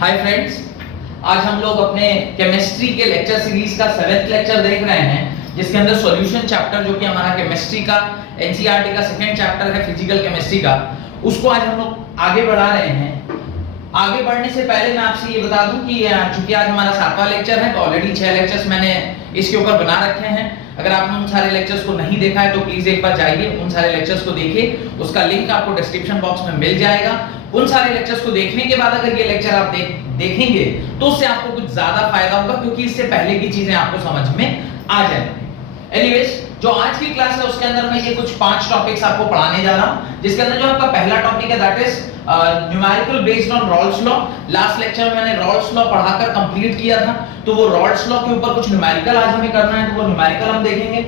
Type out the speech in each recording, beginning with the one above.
Hi friends, आज हम लोग अपने केमिस्ट्री के लेक्चर सीरीज का 7th लेक्चर देख रहे हैं, जिसके अंदर सॉल्यूशन चैप्टर जो कि हमारा केमिस्ट्री का एनसीईआरटी का सेकंड चैप्टर है फिजिकल केमिस्ट्री का, उसको आज हम लोग आगे बढ़ा रहे हैं। आगे बढ़ने से पहले मैं आपसे ये बता दूं कि चूंकि आज हमारा 7वां लेक्चर है तो ऑलरेडी 6 लेक्चर्स मैंने इसके ऊपर बना रखे हैं। अगर आपने उन सारे लेक्चर्स को नहीं देखा है तो प्लीज एक बार जाइए, उन सारे लेक्चर्स को देखिए, उसका लिंक आपको डिस्क्रिप्शन बॉक्स में मिल जाएगा। उन सारे लेक्चर्स को देखने के बाद अगर ये लेक्चर आप देखेंगे तो उससे आपको कुछ ज्यादा फायदा होगा, क्योंकि इससे पहले की चीजें आपको समझ में आ जाएंगी। एनीवेज, जो आज की क्लास है उसके अंदर मैं ये कुछ 5 टॉपिक्स आपको पढ़ाने जा रहा हूं, जिसके अंदर जो आपका पहला टॉपिक है that is numerical based on Raoult's law. Last lecture में मैंने रॉल्स लॉ पढ़ाकर कंप्लीट किया था, तो वो रॉल्स लॉ के ऊपर कुछ न्यूमेरिकल आज हमें करना है, तो वो न्यूमेरिकल हम देखेंगे।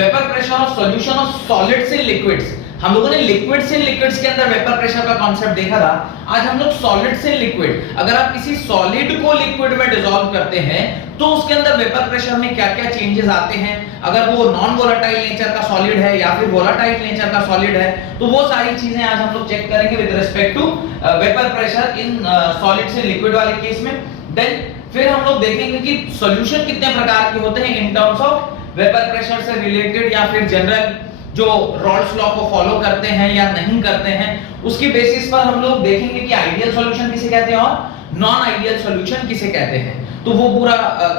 Vapour pressure of solution of solids in liquids, हम लोगों ने लिक्विड्स इन लिक्विड्स के अंदर वेपर प्रेशर का कांसेप्ट देखा था। आज हम लोग सॉलिड्स इन लिक्विड, अगर आप किसी सॉलिड को लिक्विड में डिसॉल्व करते हैं तो उसके अंदर वेपर प्रेशर में क्या-क्या चेंजेस आते हैं, अगर वो नॉन वोलेटाइल नेचर का सॉलिड है या फिर वोलेटाइल नेचर का सॉलिड है, तो वो सारी चीजें आज हम लोग चेक करेंगे with respect to vapour pressure in solids in liquid वाले केस में। देन फिर हम लोग देखेंगे कि सॉल्यूशन कितने प्रकार के होते हैं इन टर्म्स ऑफ वेपर प्रेशर से रिलेटेड, या फिर जनरल जो रॉल्स लॉ को फॉलो करते हैं या नहीं करते हैं, उसकी बेसिस पर हम लोग देखेंगे कि आइडियल सॉल्यूशन किसे कहते हैं और नॉन आइडियल सॉल्यूशन किसे कहते हैं। तो वो पूरा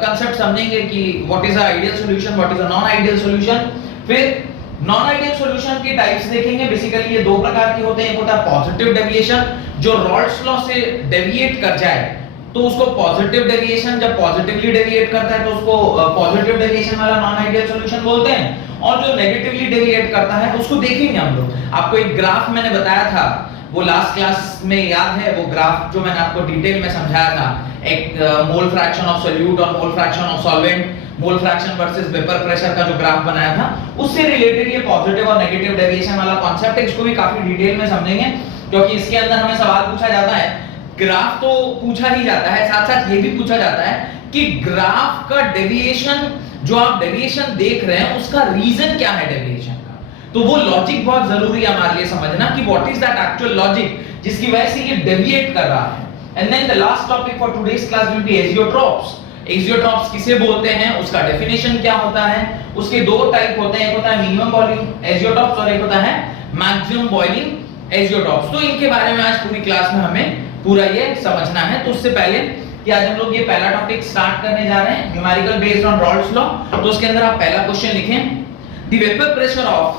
कांसेप्ट समझेंगे कि what is a ideal solution, what is a non ideal solution. फिर नॉन आइडियल सॉल्यूशन के टाइप्स देखेंगे। बेसिकली ये 2 प्रकार के होते हैं, एक होता है पॉजिटिव डेविएशन, जो रॉल्स लॉ से डेविएट कर जाए तो उसको पॉजिटिव डेविएशन, जब पॉजिटिवली डेविएट करता है तो उसको पॉजिटिव डेविएशन वाला नॉन आइडियल सॉल्यूशन बोलते हैं, और जो नेगेटिवली डेविएट करता है उसको देखेंगे हम लोग। आपको एक ग्राफ मैंने बताया था, वो लास्ट क्लास में याद है, वो ग्राफ जो मैंने आपको डिटेल में समझाया था, एक मोल फ्रैक्शन ऑफ सॉल्यूट और मोल fraction of solvent, mole fraction versus vapour pressure का जो ग्राफ बनाया था, उससे रिलेटेड ये पॉजिटिव और नेगेटिव डेविएशन वाला कांसेप्ट है। इसको भी काफी डिटेल में समझेंगे, क्योंकि इसके अंदर हमें सवाल पूछा जाता है, ग्राफ तो पूछा ही जाता है, साथ साथ ये भी पूछा जाता है कि ग्राफ का डेविएशन, जो आप डेविएशन देख रहे हैं उसका रीजन क्या है डेविएशन का। तो वो लॉजिक बहुत जरूरी है हमारे लिए समझना कि what is that actual logic जिसकी वजह से ये डेविएट कर रहा है। And then the last topic for today's class will be azeotropes. Azeotropes किसे बोलते हैं, उसका डेफिनेशन क्या होता है, उसके 2 टाइप होते हैं, एक होता है मिनिमम बॉइलिंग एजियोट्रॉप्स और एक होता है मैक्सिमम बॉइलिंग एजियोट्रॉप्स। तो इनके बारे में आज पूरी क्लास में हमें पूरा ये समझना है। तो उससे पहले कि आज हम लोग ये पहला टॉपिक स्टार्ट करने जा रहे हैं, numerical based on Raoult's law, तो उसके अंदर आप पहला क्वेश्चन लिखें, the vapour pressure of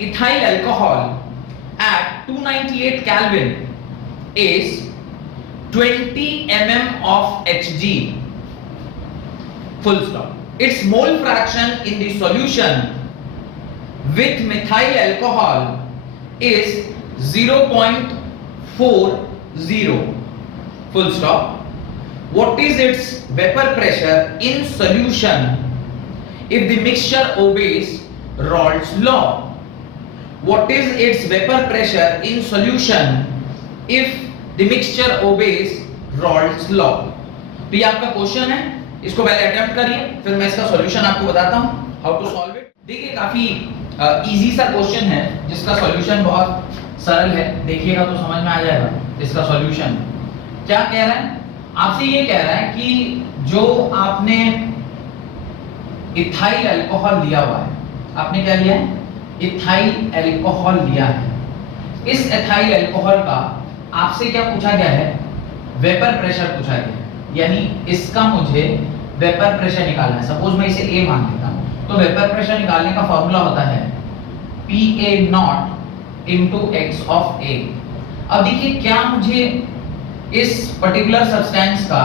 ethyl alcohol at 298 kelvin is 20 mm of Hg, full stop. Its mole fraction in the solution with methyl alcohol is 0.40, full stop. What is its vapor pressure in solution if the mixture obeys Raoult's law? What is its vapor pressure in solution if the mixture obeys Raoult's law? तो ये आपका question है, इसको पहले attempt करिए, फिर मैं इसका सॉल्यूशन आपको बताता हूं हाउ टू सॉल्व इट। देखिए काफी इजी सा क्वेश्चन है जिसका सॉल्यूशन बहुत सरल है, देखिएगा तो समझ में आ जाएगा। इसका सॉल्यूशन क्या कह रहा है, आपसे ये कह रहा है कि जो आपने इथाइल अल्कोहल लिया हुआ है, आपने क्या लिया है, इथाइल अल्कोहल लिया है। इस इथाइल अल्कोहल का आपसे क्या पूछा गया है, वेपर प्रेशर पूछा गया है, यानी इसका मुझे वेपर प्रेशर निकालना है। सपोज मैं इसे A मान लेता हूं, तो वेपर प्रेशर निकालने का फॉर्मूला होता है PA0 into x of A। अब देखिए क्या मुझे इस पर्टिकुलर सब्सटेंस का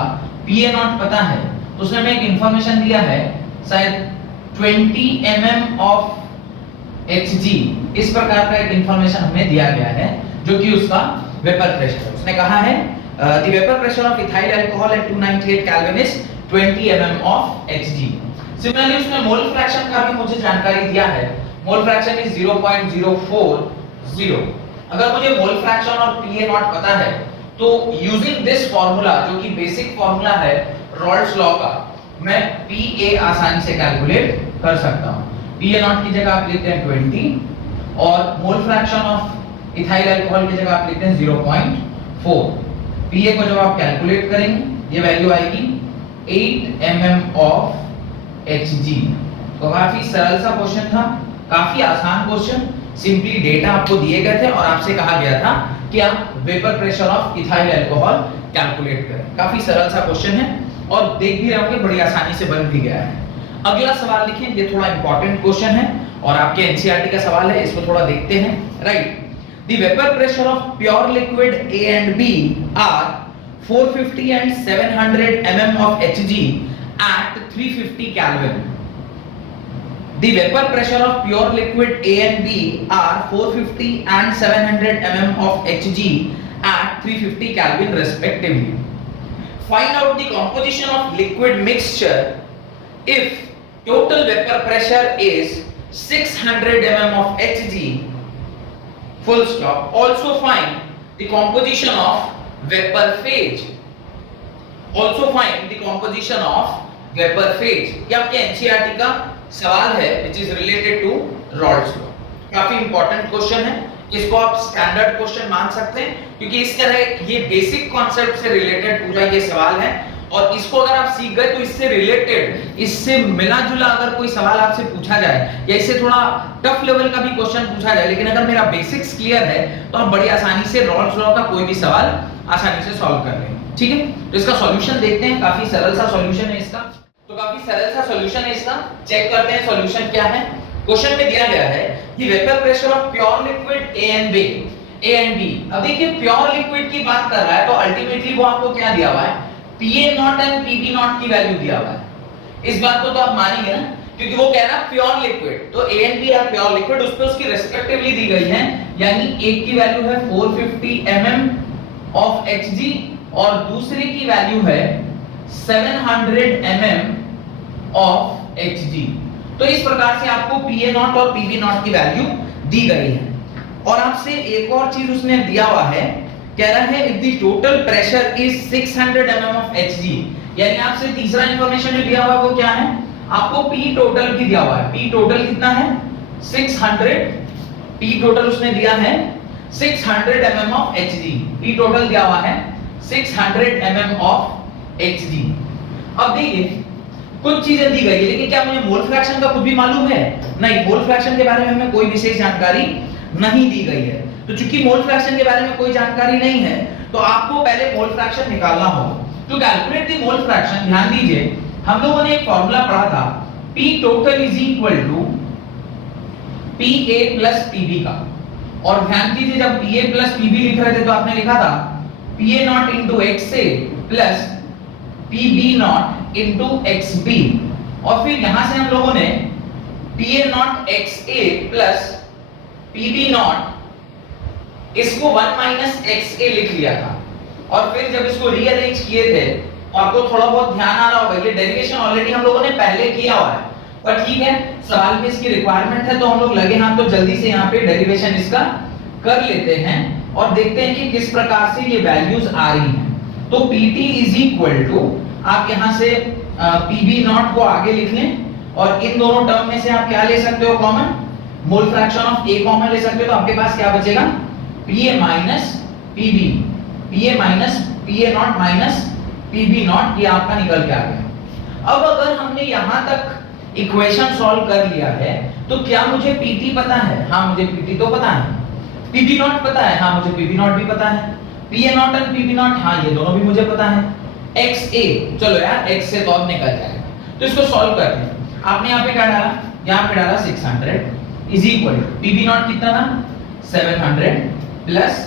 PA0 पता है, तो उसने हमें एक इंफॉर्मेशन दिया है, शायद 20 mm of Hg, इस प्रकार का एक इंफॉर्मेशन हमें दिया गया है जो कि उसका वेपर प्रेशर है। उसने कहा है the vapour pressure of ethyl alcohol at 298 kelvin is 20 mm of Hg। Similarly उसने मोल फ्रैक्शन का भी मुझे जानकारी दिया है, मोल फ्रैक्शन इज 0.040। अगर मुझे मोल फ्रैक्शन और PA0 पता है तो यूजिंग दिस फार्मूला, जो कि बेसिक फार्मूला है रॉल्ट्स लॉ का, मैं PA आसानी से कैलकुलेट कर सकता हूं। PA0 की जगह आप लिखते हैं 20 और मोल फ्रैक्शन ऑफ इथाइल अल्कोहल की जगह आप लिखते हैं 0.4। पीए को जब आप कैलकुलेट करेंगे ये वैल्यू आएगी 8 mm ऑफ Hg। तो काफी सरल सा क्वेश्चन था, काफी आसान क्वेश्चन। सिंपली डेटा आपको दिए गए थे और आपसे कहा गया था कि आप vapour pressure of ethyl alcohol calculate करें। काफी सरल सा क्वेश्चन है और देख भी रहे होंगे बड़ी आसानी से बन भी गया है। अगला सवाल लिखिए, ये थोड़ा इंपॉर्टेंट क्वेश्चन है और आपके एनसीईआरटी का सवाल है, इसको थोड़ा देखते हैं। Right, the vapour pressure of pure liquid A and B are 450 and 700 mm of Hg at 350 Kelvin. The vapor pressure of pure liquid A and B are 450 and 700 mm of Hg at 350 Kelvin respectively. Find out the composition of liquid mixture if total vapor pressure is 600 mm of Hg. Full stop. Also find the composition of vapor phase. Also find the composition of vapor phase. ये आपके NCERT का सवाल है which is related to Raoult's law। काफी important question है, इसको आप standard question मान सकते हैं क्योंकि इस तरह ये बेसिक कॉन्सेप्ट से रिलेटेड पूरा ये सवाल है और इसको अगर आप सीख गए तो इससे रिलेटेड, इससे मिला जुला अगर कोई सवाल आपसे पूछा जाए या इससे थोड़ा टफ लेवल का भी क्वेश्चन पूछा जाए, लेकिन अगर मेरा बेसिक्स क्लियर है तो आप बड़ी आसानी से रॉल्स लॉ का कोई भी सवाल आसानी से सॉल्व कर लेंगे। ठीक है, तो इसका सॉल्यूशन देखते हैं। काफी सरल सा सॉल्यूशन है इसका, तो काफी सरल सा सॉल्यूशन है इसका। चेक करते हैं सॉल्यूशन क्या है। क्वेश्चन में दिया गया है कि vapour pressure of pure liquid A and B। अब देखिए प्योर लिक्विड की बात कर रहा है तो अल्टीमेटली वो आपको क्या दिया हुआ है, PA0 एंड PB0 की वैल्यू दिया हुआ है। इस बात को तो आप मानेंगे ना, क्योंकि वो कह रहा है प्योर लिक्विड, तो A and B है प्योर लिक्विड, उस पे उसकी रेस्पेक्टिवली दी गई है। यानी एक की वैल्यू है 450 mm ऑफ Hg और दूसरे की वैल्यू है 700 mm ऑफ Hg। तो इस प्रकार से आपको PA0 और PB0 की वैल्यू दी गई है। और आपसे एक और चीज उसने दिया हुआ है, कह रहा है if the total pressure is 600 mm of Hg, यानी आपसे तीसरा इंफॉर्मेशन जो दिया हुआ है वो क्या है, आपको P टोटल की दिया हुआ है। P टोटल कितना है 600, P टोटल उसने दिया है 600 mm of Hg। P total दिया हुआ है 600 mm ऑफ Hg। अब देखिए कुछ चीजें दी गई है, लेकिन क्या मुझे मोल फ्रैक्शन का कुछ भी मालूम है? नहीं, मोल फ्रैक्शन के बारे में हमें कोई विशेष जानकारी नहीं दी गई है। तो चूंकि मोल फ्रैक्शन के बारे में कोई जानकारी नहीं है तो आपको पहले मोल फ्रैक्शन निकालना होगा। तो कैलकुलेट द मोल फ्रैक्शन, ध्यान दीजिए हम लोगों ने एक फॉर्मूला पढ़ा था P total is equal to PA plus PB का। और ध्यान दीजिए जब PA प्लस PB लिख रहे थे तो आपने लिखा था PA0 into XA plus PB0 into XB, और फिर यहां से हम लोगों ने PA0 XA प्लस PB0 इसको 1 माइनस XA लिख लिया था। और फिर जब इसको रीअरेंज किए थे तो आपको थोड़ा बहुत ध्यान आ रहा होगा, ये डेरिवेशन ऑलरेडी हम लोगों ने पहले किया हुआ है, पर ठीक है सवाल में इसकी रिक्वायरमेंट है तो हम लोग लगे हाथ तो जल्दी से यहाँ पे डेरिवेशन इसका कर लेते हैं और देखते हैं कि किस प्रकार से ये वैल्यूज आ रही हैं। तो PT इज इक्वल टू, आप यहाँ से PB0 को आगे लिख लें और इन दोनों टर्म में से आप क्या ले सकते हो common, mole fraction of A common ले सकते हो। तो आपके पास क्या बचेगा PA minus PB, PA minus PA0 minus PB0, ये आपका निकल के आ गया। अब अगर हमने यहाँ तक इक्वेशन सॉल्व कर लिया है तो क्या मुझे PT पता है? हाँ मुझे PT तो पता है। PB0 पता है? हाँ मुझे PB0 भी पता है। PA0 और PB0, हाँ ये दोनों भी मुझे पता है। XA, चलो यार X से तो अब निकल जाएगा, तो इसको सॉल्व करते हैं। आपने यहाँ पे क्या डाला, यहाँ पे डाला 600 इज इक्वल टू PB0 कितना था 700 plus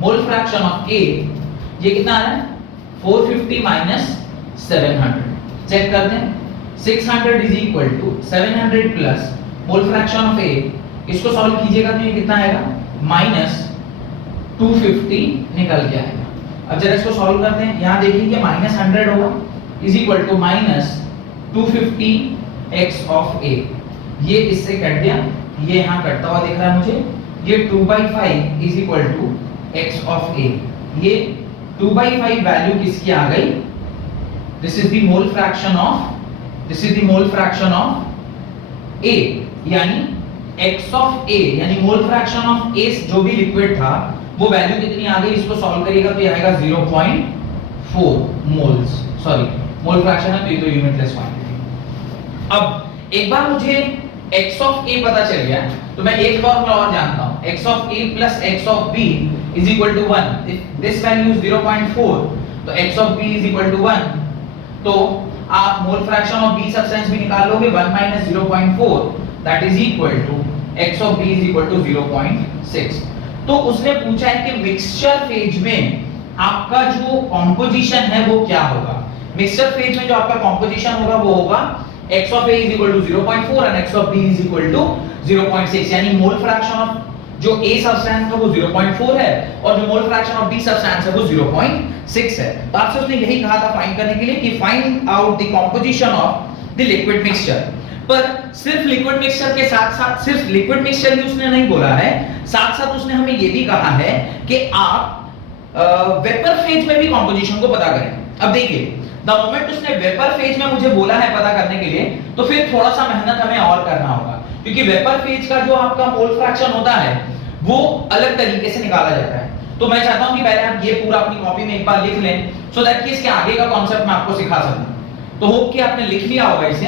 mole fraction of A, ये कितना आ रहा है 450 माइनस 700। चेक करते हैं 600 is equal to 700 plus mole fraction of A, इसको सॉल्व कीजिएगा तो ये कितना आएगा माइनस 250 निकल के आएगा। अब जरा इसको सॉल्व करते हैं, यहाँ देखिए कि माइनस 100 होगा is equal to minus 250 x of A, ये इससे कट गया, ये यहाँ कटता हुआ दिख रहा है मुझे, ये 2/5 is equal to x of A, ये 2/5 वैल्यू किसकी आ गई, this is the mole fraction of, this is the mole fraction of A, यानी x ऑफ A यानी मोल फ्रैक्शन ऑफ A जो भी लिक्विड था वो वैल्यू कितनी आ गई, इसको सॉल्व करिएगा तो ये आएगा 0.4 मोल्स, सॉरी मोल फ्रैक्शन है तो ये तो यूनिटलेस क्वांटिटी। अब एक बार मुझे x ऑफ a पता चल गया तो मैं एक फॉर्मूला और जानता हूं, x of a plus x of b is equal to 1। If this value is 0.4 तो x of b is equal to 1, तो आप mole fraction of b substance भी निकाल लोगे, 1 minus 0.4 that is equal to x of b is equal to 0.6। तो उसने पूछा है कि मिक्सचर फेज में आपका जो कॉम्पोजिशन है वो क्या होगा। मिक्सचर फेज में जो आपका कॉम्पोजिशन होगा वो होगा x of a is equal to 0.4 and x of b is equal to 0.6, यानी मोल फ्रैक्शन ऑफ जो a सब्सटेंस है वो 0.4 है और जो मोल फ्रैक्शन ऑफ b सब्सटेंस है वो 0.6 है। तो आपसे उसने यही कहा था फाइंड करने के लिए कि find out the composition of the liquid mixture. पर सिर्फ लिक्विड मिक्सचर के साथ साथ सिर्फ लिक्विड मिक्सचर ही उसने नहीं बोला है, साथ साथ उसने हमें ये भी कहा है कि आप वेपर फेज में भी कॉम्पोजिशन को पता करें। अब देखिए द मोमेंट उसने वेपर फेज में मुझे बोला है पता करने के लिए, तो फिर थोड़ा सा मेहनत हमें और करना होगा, क्योंकि वेपर फेज का जो आपका मोल फ्रैक्शन होता है वो अलग तरीके से निकाला जाता है। तो मैं चाहता हूं कि पहले आप ये पूरा अपनी कॉपी में एक बार लिख लें, सो दैट कि इसके आगे का कॉन्सेप्ट मैं आपको सिखा सकूं। तो होप कि आपने लिख लिया होगा इसे।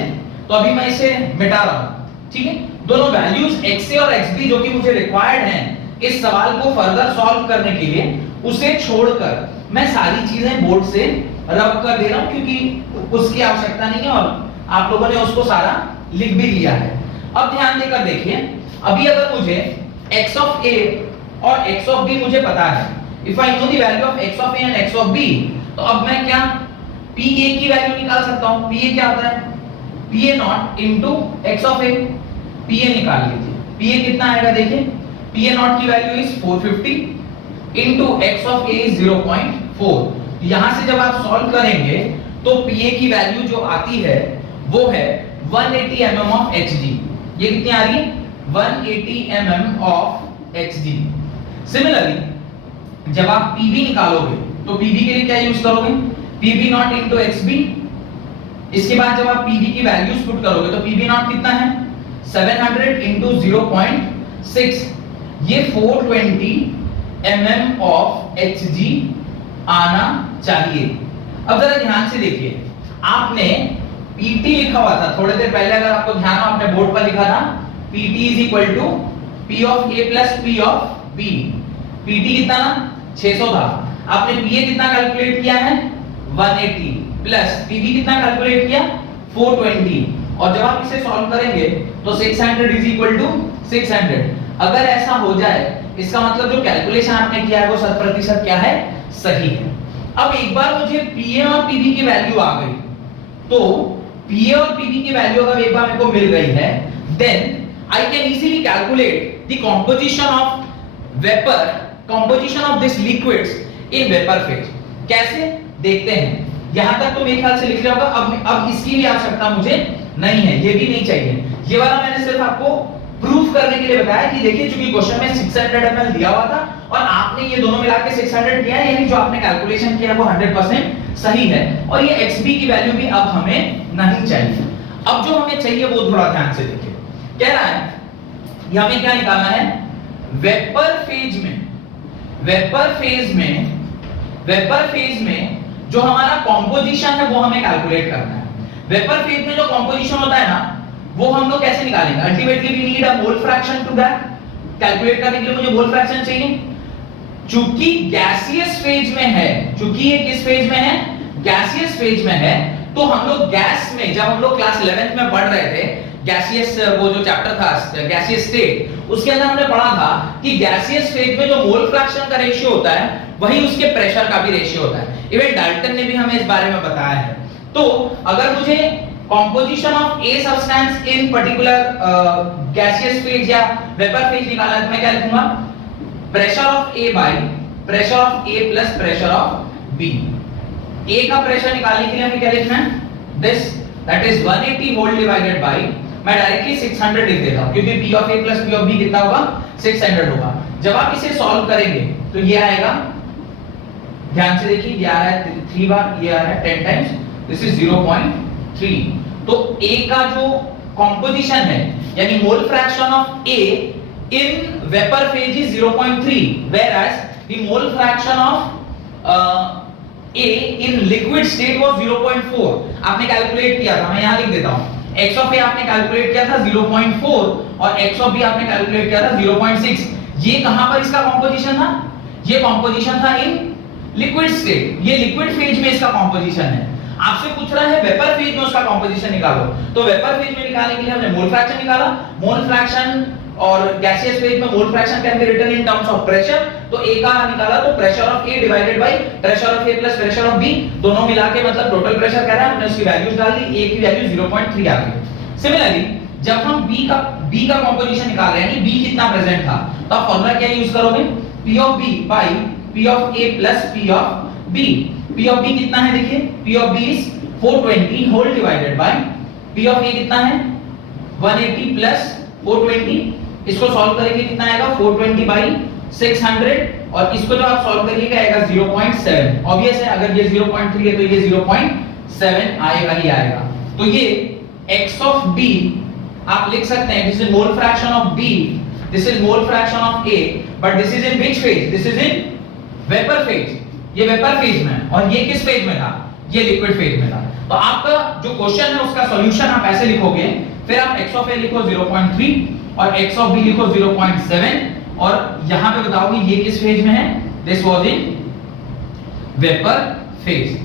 तो अभी मैं इसे मिटा रहा हूं, ठीक है। दोनों वैल्यूज xa और xb जो कि मुझे रिक्वायर्ड हैं इस सवाल को फर्दर सॉल्व करने के लिए, उसे छोड़कर मैं सारी चीजें बोर्ड से रब कर दे रहा हूं, क्योंकि उसकी आवश्यकता नहीं है और आप लोगों ने उसको सारा लिख भी लिया है। अब ध्यान देकर देखिए, अभी अगर मुझे x of a और x of b मुझे पता है, if I know the value of x of a and x of b, तो अब मैं क्या pa की वैल्यू निकाल सकता हूं। pa क्या होता है, pa nought into x of a, pa निकाल लीजिए। pa कितना आएगा देखिए, pa नॉट की value is 450 into x of a is 0.4। यहां से जब आप सॉल्व करेंगे तो Pa की वैल्यू जो आती है वो है 180 mm ऑफ Hg। ये कितनी आ रही है, 180 mm ऑफ Hg। सिमिलरली जब आप Pb निकालोगे तो Pb के लिए क्या यूज करोगे, Pb नॉट इनटू Xb। इसके बाद जब आप Pb की वैल्यूज पुट करोगे तो Pb नॉट कितना है, 700 इनटू 0.6, ये 420 mm ऑफ Hg आना चाहिए। अब जरा ध्यान से देखिए, आपने PT लिखा हुआ था थोड़ी देर पहले, अगर आपको ध्यान हो आपने बोर्ड पर लिखा था PT is equal to P of A plus P of B। PT कितना ना 600 था, आपने PA कितना कैलकुलेट किया है 180 प्लस PB कितना कैलकुलेट किया 420, और जब आप इसे सॉल्व करेंगे तो 600 इज इक्वल टू 600। अगर ऐसा हो जाए इसका मतलब जो कैलकुलेशन आपने किया है वो 100% क्या है, सही है। अब एक बार मुझे PA और PB की वैल्यू आ गई, तो PA और PB की वैल्यू अगर एक बार मेरे को मिल गई है, then I can easily calculate the composition of vapour, composition of this liquids in vapour phase. कैसे देखते हैं, यहां तक तो मेरे ख्याल से लिख लिया होगा। अब इसकी भी आवश्यकता मुझे नहीं है, ये भी नहीं चाहिए, ये वाला मैंने सिर्फ आपको प्रूफ करने के लिए बताया कि देखिए चूंकि क्वेश्चन में 600 ml दिया हुआ था और आपने ये दोनों मिला के 600 किया है, यानी जो आपने कैलकुलेशन किया वो 100% सही है। और ये xb की वैल्यू भी अब हमें नहीं चाहिए। अब जो हमें चाहिए वो थोड़ा ध्यान से देखिए, कह रहा है ये हमें क्या निकालना है, वेपर फेज में जो हमारा कॉम्पोजिशन है वो हमें कैलकुलेट करना है। वेपर फेज में जो कॉम्पोजिशन होता है ना वो हम लोग कैसे निकालेंगे, ultimately we need a mole fraction to that. Calculate करने के लिए मुझे मोल फ्रैक्शन चाहिए। चूंकि गैसियस फेज में है, चूंकि ये किस फेज में है, गैसियस फेज में है, तो हम लोग गैस में, जब हम लोग क्लास 11th में पढ़ रहे थे गैसियस, वो जो चैप्टर था गैसियस स्टेट, उसके अंदर हमने पढ़ा था कि गैसियस फेज में जो मोल फ्रैक्शन का रेशियो होता है वही उसके प्रेशर का भी रेशियो होता है। इवन डाल्टन ने भी हमें इस बारे में बताया है। तो अगर मुझे composition of A substance in particular gaseous phase या vapor phase निकालना है तो मैं क्या लिखूंगा, pressure of A by pressure of A plus pressure of B। A का प्रेशर निकालने के लिए हमें क्या लिखना है, this that is 180 volt divided by, मैं डायरेक्टली 600 लिख देता हूं क्योंकि P of A plus P of B कितना होगा 600 होगा। जब आप इसे सॉल्व करेंगे तो ये आएगा, ध्यान से देखिए, ये आ रहा है 3 बार, ये आ रहा है 10 टाइम्स, दिस इज 0.3। तो A का जो कॉम्पोजिशन है यानी मोल fraction of A in vapour phase is 0.3, whereas the mole fraction of A in liquid state was 0.4. आपने कैलकुलेट किया था, मैं यहां लिख देता हूं, x of A आपने कैलकुलेट किया था 0.4 और x of B आपने कैलकुलेट किया था 0.6। ये कहां पर इसका कंपोजीशन था? ये कंपोजीशन था इन लिक्विड स्टेट, ये लिक्विड फेज में इसका कंपोजीशन है। आपसे पूछ रहा है वेपर फेज में उसका कंपोजीशन निकालो, तो वेपर फेज में निकालने के लिए हमने मोल फ्रैक्शन निकाला। मोल फ्रैक्शन और गैसियस फेज में mole fraction can be written in terms of pressure, तो A का निकाला तो pressure of A divided by pressure of A plus pressure of B, दोनों मिला के मतलब टोटल प्रेशर कह रहा है, हमने उसकी वैल्यूज डाल दी, A की वैल्यू 0.3 आ गई। सिमिलरली जब हम B का कंपोजीशन निकाल रहे हैं, यानी B कितना प्रेजेंट था, तो आप फार्मूला क्या यूज करोगे? P of B by P of A plus P of B। P of B कितना है देखिए, P of B is 420 whole divided by P of A कितना है 180 प्लस 420, इसको सॉल्व करेंगे कितना आएगा 420 बाई 600 और इसको जो आप सॉल्व करिएगा आएगा 0.7। ऑब्वियस है अगर ये 0.3 है तो ये 0.7 आएगा ही आएगा। तो ये x of B आप लिख सकते हैं, this is mole fraction of B, this is mole fraction of A, but this is in which phase? This is in vapour phase. ये वेपर फेज में है और ये किस फेज में था? ये लिक्विड फेज में था। तो आपका जो क्वेश्चन है उसका सॉल्यूशन आप ऐसे लिखोगे, फिर आप x of A लिखो 0.3 और x of B लिखो 0.7 और यहां पे बताओगे ये किस फेज में है? This was in vapour phase.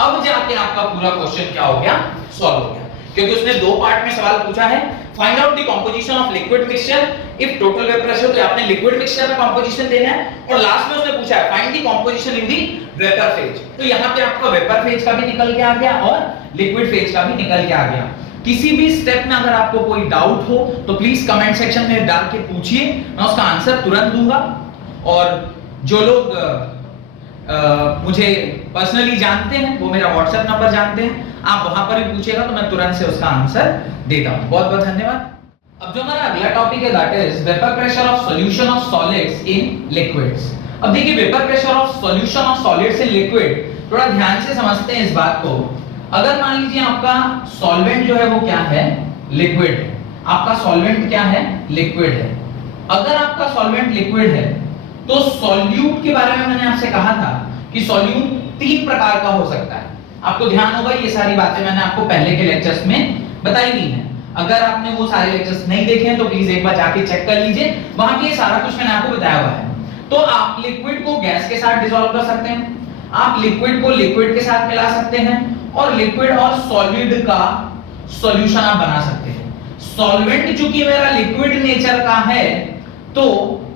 अब जाके आपका पूरा क्वेश्चन क्या हो गया? सॉल्व हो गया, क्योंकि उसने दो पार्ट में सवाल पूछा है। Find out the composition of liquid mixture if total vapour pressure, तो आपने लिक्विड मिक्सचर का कंपोजिशन देना है और लास्ट में उसने पूछा है find the composition in the vapour phase. तो यहां पे आपका वेपर फेज का भी निकल के आ गया और लिक्विड फेज का भी निकल के आ गया। किसी भी स्टेप में अगर आपको कोई डाउट हो तो प्लीज कमेंट सेक्शन में डाल के पूछिए, मैं उसका आंसर तुरंत दूंगा। और जो लोग मुझे पर्सनली जानते हैं वो मेरा व्हाट्सएप नंबर जानते हैं, आप वहां पर भी पूछिएगा तो मैं तुरंत से उसका आंसर देता हूं। बहुत बहुत धन्यवाद। अब जो हमारा अगला टॉपिक है that is vapour pressure of solution of solids in liquids. अब देखिए vapour pressure of solution of solids in liquid, थोड़ा ध्यान से समझते हैं इस बात को। अगर मान लीजिए आपका सॉल्वेंट जो है वो क्या है? लिक्विड है। आपका सॉल्वेंट क्या है? लिक्विड है। अगर आपका सॉल्वेंट लिक्विड है तो सॉल्यूट के बारे में मैंने आपसे कहा था कि सॉल्यूट तीन प्रकार का हो सकता है। आपको ध्यान होगा ये सारी बातें मैंने आपको पहले के लेक्चर्स में बताई दी हैं। अगर आपने वो सारे लेक्चर्स नहीं देखे हैं तो प्लीज एक बार जाके चेक कर लीजिए, वहां पे ये सारा कुछ मैंने आपको बताया हुआ है। तो आप लिक्विड को गैस के साथ डिसॉल्व कर सकते हैं, आप लिक्विड को लिक्विड के साथ मिला सकते हैं और लिक्विड और सॉलिड का सॉल्यूशन आप बना सकते हैं। सॉल्वेंट चूंकि मेरा लिक्विड नेचर का है तो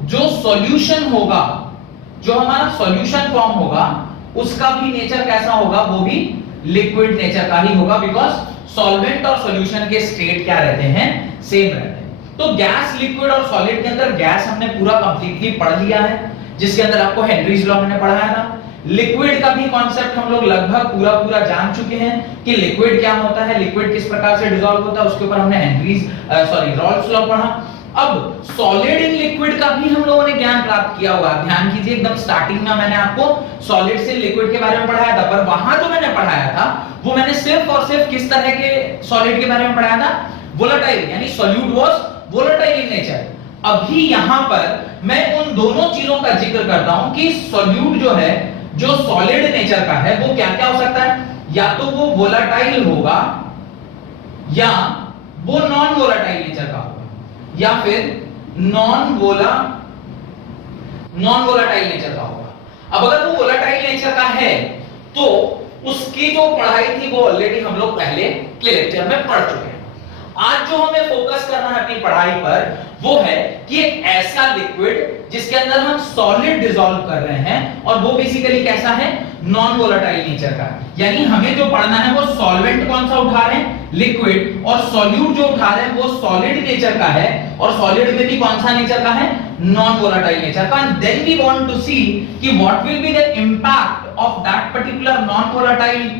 जो सॉल्यूशन होगा, जो हमारा सॉल्यूशन फॉर्म होगा उसका भी नेचर कैसा होगा? वो भी लिक्विड नेचर का ही होगा, बिकॉज सॉल्वेंट और सॉल्यूशन के स्टेट क्या रहते हैं? सेम रहते हैं। तो गैस, लिक्विड और सॉलिड के अंदर गैस हमने पूरा कंप्लीटली पढ़ लिया है, जिसके अंदर आपको हेनरीज लॉ मैंने पढ़ाया था। लिक्विड का भी कॉन्सेप्ट हम लोग लगभग पूरा जान चुके हैं कि लिक्विड क्या होता है, लिक्विड किस प्रकार से डिसॉल्व होता है, उसके ऊपर हमने रॉल्स लॉ पढ़ा। अब सॉलिड इन लिक्विड का भी हम लोगों ने ज्ञान प्राप्त किया हुआ। ध्यान कीजिए, एकदम स्टार्टिंग में मैंने आपको सॉलिड से लिक्विड के बारे में पढ़ाया था, पर वहां जो मैंने पढ़ाया था वो मैंने सिर्फ और सिर्फ किस तरह के सॉलिड के बारे में पढ़ाया था? वोलेटाइल, यानी solute was volatile in nature. अभी यहां पर मैं उन दोनों चीजों का जिक्र करता हूं कि सॉल्यूट जो है, जो सॉलिड नेचर का है, वो क्या क्या हो सकता है? या तो वो वोलेटाइल होगा या वो नॉन वोलेटाइल नेचर का होगा, या फिर नॉन वोलेटाइल नेचर का होगा। अब अगर वो वोलेटाइल नेचर का है तो उसकी जो पढ़ाई थी वो ऑलरेडी हम लोग पहले के लेक्चर में पढ़ चुके हैं। आज जो हमें फोकस करना है अपनी पढ़ाई पर वो है कि एक ऐसा लिक्विड जिसके अंदर हम सॉलिड डिसॉल्व कर रहे हैं और वो बेसिकली कैसा है? नॉन वोलेटाइल नेचर का। यानी हमें जो पढ़ना है वो सॉल्वेंट कौन सा उठा रहे हैं? लिक्विड, और सॉल्यूट जो उठा रहे हैं वो सॉलिड नेचर का है, और सॉलिड में भी कौन सा नेचर का है? नॉन वोलेटाइल नेचर का। And then we want to see कि what will be the impact of that particular non volatile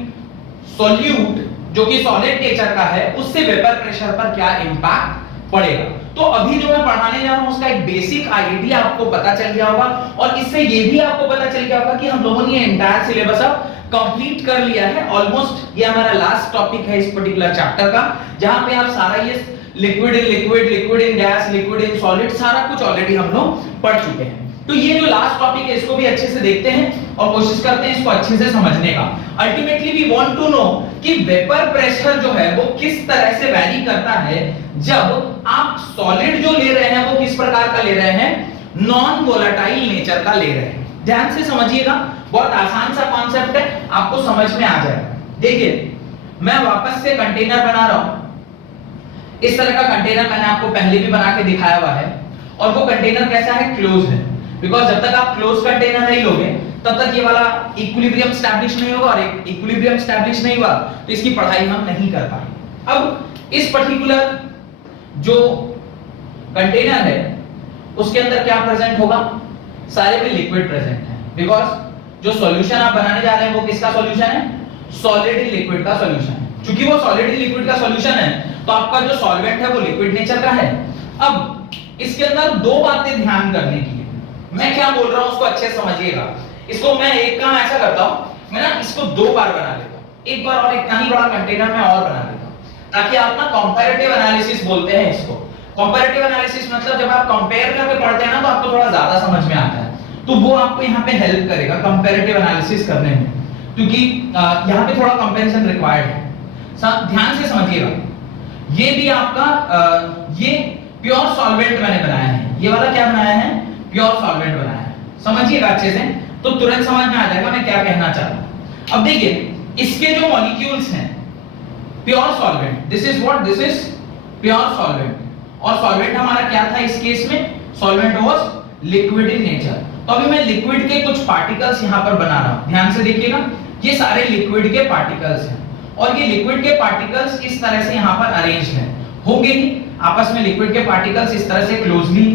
solute जो कि सॉलिड नेचर का है, उससे वेपर प्रेशर पर क्या इंपैक्ट पड़ेगा। तो अभी जो मैं पढ़ाने जा रहा हूं उसका एक बेसिक आइडिया आपको पता चल गया होगा, और इससे ये भी आपको पता चल गया होगा कि हम लोगों ने एंटायर सिलेबस अब कंप्लीट कर लिया है ऑलमोस्ट। ये हमारा लास्ट टॉपिक है इस पर्टिकुलर चैप्टर का, जहां पे आप सारा ये liquid in liquid, liquid in gas, liquid in solid, सारा कुछ ऑलरेडी हम लोग पढ़ चुके हैं। तो ये जो लास्ट टॉपिक है इसको भी अच्छे से देखते हैं और कोशिश करते हैं इसको अच्छे से समझने का। Ultimately we want to know कि वेपर प्रेशर जो है वो किस तरह से वैरी करता है जब आप सॉलिड जो ले रहे हैं वो किस प्रकार का ले रहे हैं, नॉन वोलेटाइल नेचर का ले रहे हैं। ध्यान से समझिएगा, बहुत आसान सा कॉन्सेप्ट है, आपको समझ में आ जाएगा। देखिए मैं वापस से कंटेनर बना रहा हूं, इस तरह का कंटेनर मैंने आपको पहले भी बना के दिखाया हुआ है और वो कंटेनर कैसा है, क्लोज है। बिकॉज़ जब तक आप क्लोज कंटेनर नहीं लोगे तब तक ये वाला इक्विलिब्रियम स्टैब्लिश नहीं होगा, और इक्विलिब्रियम स्टैब्लिश नहीं हुआ तो इसकी पढ़ाई हम नहीं कर पाएंगे। अब इस पर्टिकुलर जो कंटेनर है उसके अंदर क्या प्रेजेंट होगा, सारे में लिक्विड प्रेजेंट है। बिकॉज़ जो सॉल्यूशन आप बनाने जा रहे हैं वो किसका सॉल्यूशन है, सॉलिड लिक्विड का सॉल्यूशन है। क्योंकि वो सॉलिड लिक्विड का सॉल्यूशन है तो आपका जो सॉल्वेंट है वो लिक्विड नेचर का है। अब इसके अंदर दो बातें ध्यान करने की है, मैं क्या बोल रहा हूं उसको अच्छे से समझिएगा। इसको मैं एक काम ऐसा करता हूं, मैं ना इसको दो बार बना लेता हूं, एक बार और इतना ही बड़ा कंटेनर में और बना लेता हूं, ताकि आप ना कंपैरेटिव एनालिसिस बोलते हैं इसको। कंपैरेटिव एनालिसिस मतलब जब आप कंपेयर करके पढ़ते हैं ना तो आपको थोड़ा ज्यादा समझ में आता है, तो वो आपको यहाँ पे हेल्प करेगा कंपैरेटिव एनालिसिस करने में, क्योंकि यहाँ पे थोड़ा कंपैरिजन रिक्वायर्ड है। ध्यान से समझिएगा, ये भी आपका ये प्योर सॉल्वेंट मैंने बनाया है, ये वाला क्या बनाया है, प्योर सॉल्वेंट बनाया है। समझिएगा अच्छे से तो तुरंत समझ में आ जाएगा मैं क्या कहना चाहता हूं। अब देखिए इसके जो मॉलिक्यूल्स हैं, pure solvent, this is what, this is pure solvent, और सॉल्वेंट हमारा क्या था इस केस में, solvent was liquid in nature. तो अभी मैं लिक्विड के कुछ पार्टिकल्स यहां पर बना रहा हूं, ध्यान से देखिएगा, ये सारे लिक्विड के पार्टिकल्स हैं और ये लिक्विड के पार्टिकल्स इस तरह से यहां पर अरेंज्ड हैं, होंगे ही आपस में लिक्विड के पार्टिकल्स इस तरह से क्लोजली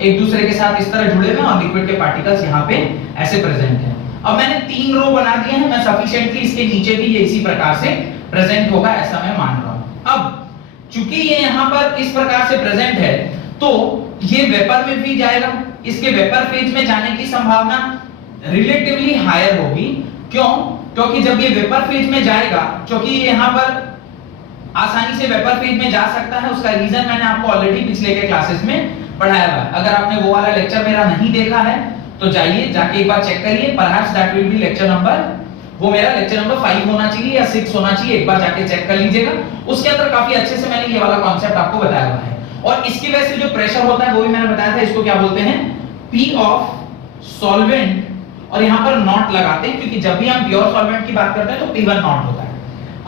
एक दूसरे के साथ इस तरह जुड़े हुए हैं और लिक्विड के पार्टिकल्स यहाँ पे ऐसे प्रेजेंट हैं। अब मैंने 3 रो बना दिए हैं, मैं सफिशिएंटली इसके नीचे भी ये इसी प्रकार से प्रेजेंट होगा ऐसा मैं मान रहा हूं। अब चूंकि ये यहाँ पर इस प्रकार से प्रेजेंट है तो ये वेपर में भी जाएगा, इसके वेपर फेज में जाने की संभावना रिलेटिवली हायर होगी। क्यों, क्योंकि जब ये वेपर फेज में जाएगा, क्योंकि यहाँ पर आसानी से वेपर फेज में जा सकता है, उसका रीजन मैंने आपको ऑलरेडी पिछले के क्लासेस में पढ़ाया हुआ है। अगर आपने वो वाला लेक्चर मेरा नहीं देखा है तो जाइए जाके एक बार चेक करिए, perhaps that will be lecture number, वो मेरा लेक्चर नंबर 5 होना चाहिए या 6 होना चाहिए, एक बार जाके चेक कर लीजिएगा। उसके अंदर काफी अच्छे से मैंने ये वाला कॉन्सेप्ट आपको बताया हुआ है, और इसकी वजह से जो प्रेशर होता है वो भी मैंने बताया था, इसको क्या बोलते हैं, P ऑफ सॉल्वेंट, और यहाँ पर नॉट लगाते हैं क्योंकि जब भी हम प्योर सॉल्वेंट की बात करते हैं तो P1 नॉट होता है।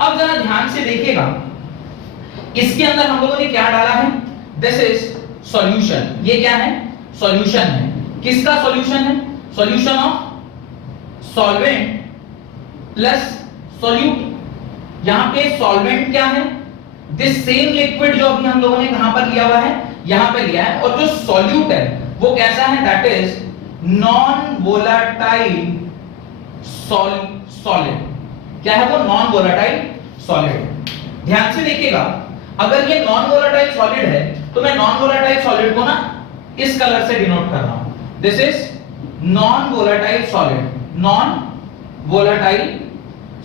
अब जरा ध्यान से देखिएगा, इसके अंदर हम लोगों ने क्या डाला है, दिस इज सॉल्यूशन, ये क्या है, सॉल्यूशन है। किसका सॉल्यूशन है, solution of solvent plus solute. यहां पे सॉल्वेंट क्या है, दिस सेम लिक्विड जो अभी हम लोगों ने कहां पर लिया हुआ है, यहां पे लिया है, और जो सॉल्यूट है वो कैसा है, that is non volatile solid. क्या है वो, नॉन वोलेटाइल सॉलिड। ध्यान से देखिएगा, अगर ये नॉन वोलेटाइल सॉलिड है तो मैं नॉन वोलेटाइल सॉलिड को ना इस कलर से डिनोट कर रहा हूं, this is non volatile solid. Non volatile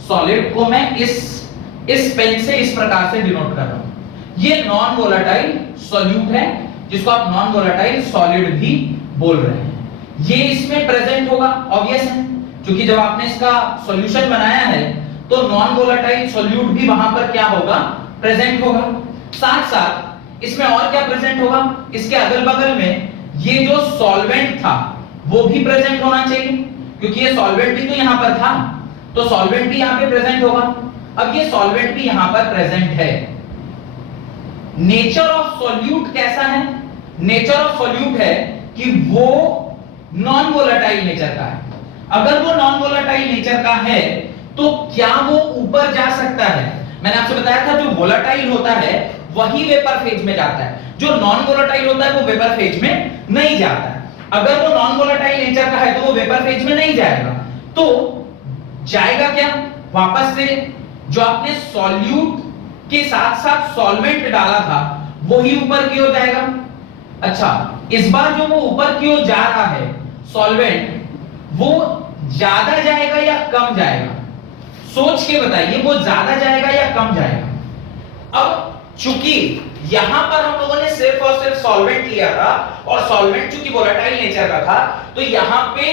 solid को मैं इस पेन से इस प्रकार से डिनोट कर रहा हूं। ये नॉन वोलेटाइल सॉल्यूट है जिसको आप नॉन वोलेटाइल सॉलिड भी बोल रहे हैं। ये इसमें प्रेजेंट होगा, ऑब्वियस है, क्योंकि जब आपने इसका सॉल्यूशन बनाया है तो नॉन वोलेटाइल सॉल्यूट भी वहां पर क्या होगा, प्रेजेंट होगा। साथ साथ इसमें और क्या प्रेजेंट होगा, इसके अगल बगल में ये जो सॉल्वेंट था वो भी प्रेजेंट होना चाहिए, क्योंकि ये सॉल्वेंट भी तो यहां पर था, तो सॉल्वेंट भी यहां पे प्रेजेंट होगा। अब ये सॉल्वेंट भी यहां पर प्रेजेंट है। नेचर ऑफ सॉल्यूट कैसा है, नेचर ऑफ सॉल्यूट है कि वो नॉन वोलेटाइल नेचर का है। अगर वो नॉन वोलेटाइल नेचर का है तो क्या वो ऊपर जा सकता है, मैंने आपसे बताया था जो वोलेटाइल होता है वही वेपर फेज में जाता है, जो नॉन वोलेटाइल होता है वो वेपर फेज में नहीं जाता है। अगर वो नॉन वोलेटाइल नेचर का है तो वो वेपर फेज में नहीं जाएगा, तो जाएगा क्या, वापस से जो आपने सॉल्यूट के साथ साथ सॉल्वेंट डाला था वही ऊपर की ओर जाएगा। अच्छा, इस बार जो वो ऊपर की ओर जा रहा है सॉल्वेंट, वो ज्यादा जाएगा या कम जाएगा, सोच के बताइए, वो ज्यादा जाएगा या कम जाएगा। अब चूंकि यहां पर हम लोगों ने सिर्फ और सिर्फ सॉल्वेंट लिया था, और सॉल्वेंट चूंकि वोलेटाइल नेचर का था, तो यहां पे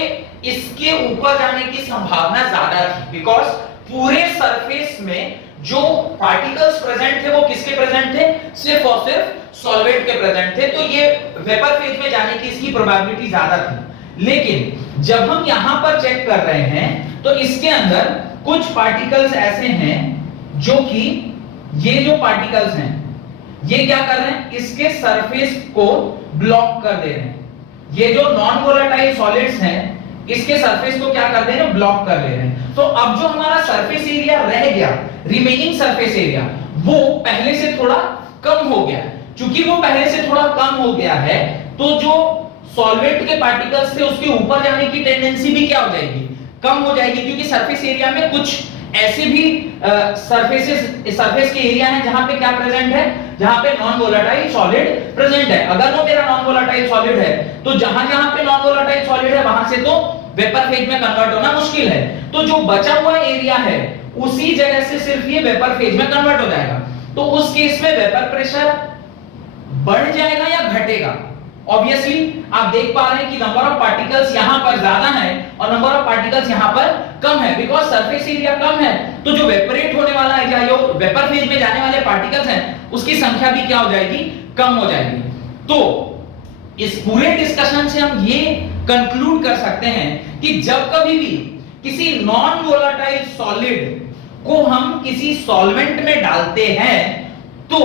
इसके ऊपर जाने की संभावना ज्यादा थी, बिकॉज पूरे सरफेस में जो पार्टिकल्स प्रेजेंट थे वो किसके प्रेजेंट थे, सिर्फ और सिर्फ सॉल्वेंट के प्रेजेंट थे, तो ये वेपर फेज में जाने की इसकी प्रोबेबिलिटी ज्यादा थी। लेकिन जब हम यहां पर चेक कर रहे हैं तो इसके अंदर कुछ पार्टिकल्स ऐसे हैं जो कि ये जो पार्टिकल्स हैं ये क्या कर रहे हैं, इसके सरफेस को ब्लॉक कर दे रहे हैं। ये जो नॉन वोलेटाइल सॉलिड्स हैं इसके सरफेस को क्या कर दे रहे हैं, ब्लॉक कर ले रहे हैं। तो अब जो हमारा सरफेस एरिया रह गया, रिमेनिंग सरफेस एरिया, वो पहले से थोड़ा कम हो गया। क्योंकि वो पहले से थोड़ा कम हो गया है तो जो सॉल्वेंट के पार्टिकल्स थे उसके ऊपर जाने की टेंडेंसी भी क्या हो जाएगी, कम हो जाएगी, क्योंकि सरफेस एरिया में कुछ ऐसे भी सरफेस के एरिया है जहां पे क्या प्रेजेंट है, जहां पे नॉन वोलेटाइल सॉलिड प्रेजेंट है। अगर वो मेरा नॉन वोलेटाइल सॉलिड है तो जहां जहां पे नॉन वोलेटाइल सॉलिड है वहां से तो वेपर फेज में कन्वर्ट होना मुश्किल है, तो जो बचा हुआ एरिया है उसी जगह से सिर्फ ये वेपर फेज में कन्वर्ट हो जाएगा। तो उस केस में वेपर प्रेशर बढ़ जाएगा या घटेगा? ऑब्वियसली आप देख पा रहे हैं कि नंबर ऑफ पार्टिकल्स यहां पर ज्यादा है और नंबर ऑफ पार्टिकल्स यहां पर कम है, बिकॉज सरफेस एरिया कम है, तो जो वेपरेट होने वाला है या जो वेपर फेज में जाने वाले पार्टिकल्स हैं उसकी संख्या भी क्या हो जाएगी, कम हो जाएगी। तो इस पूरे डिस्कशन से हम ये कंक्लूड कर सकते हैं कि जब कभी भी किसी नॉन वोलेटाइल सॉलिड को हम किसी सॉल्वेंट में डालते हैं तो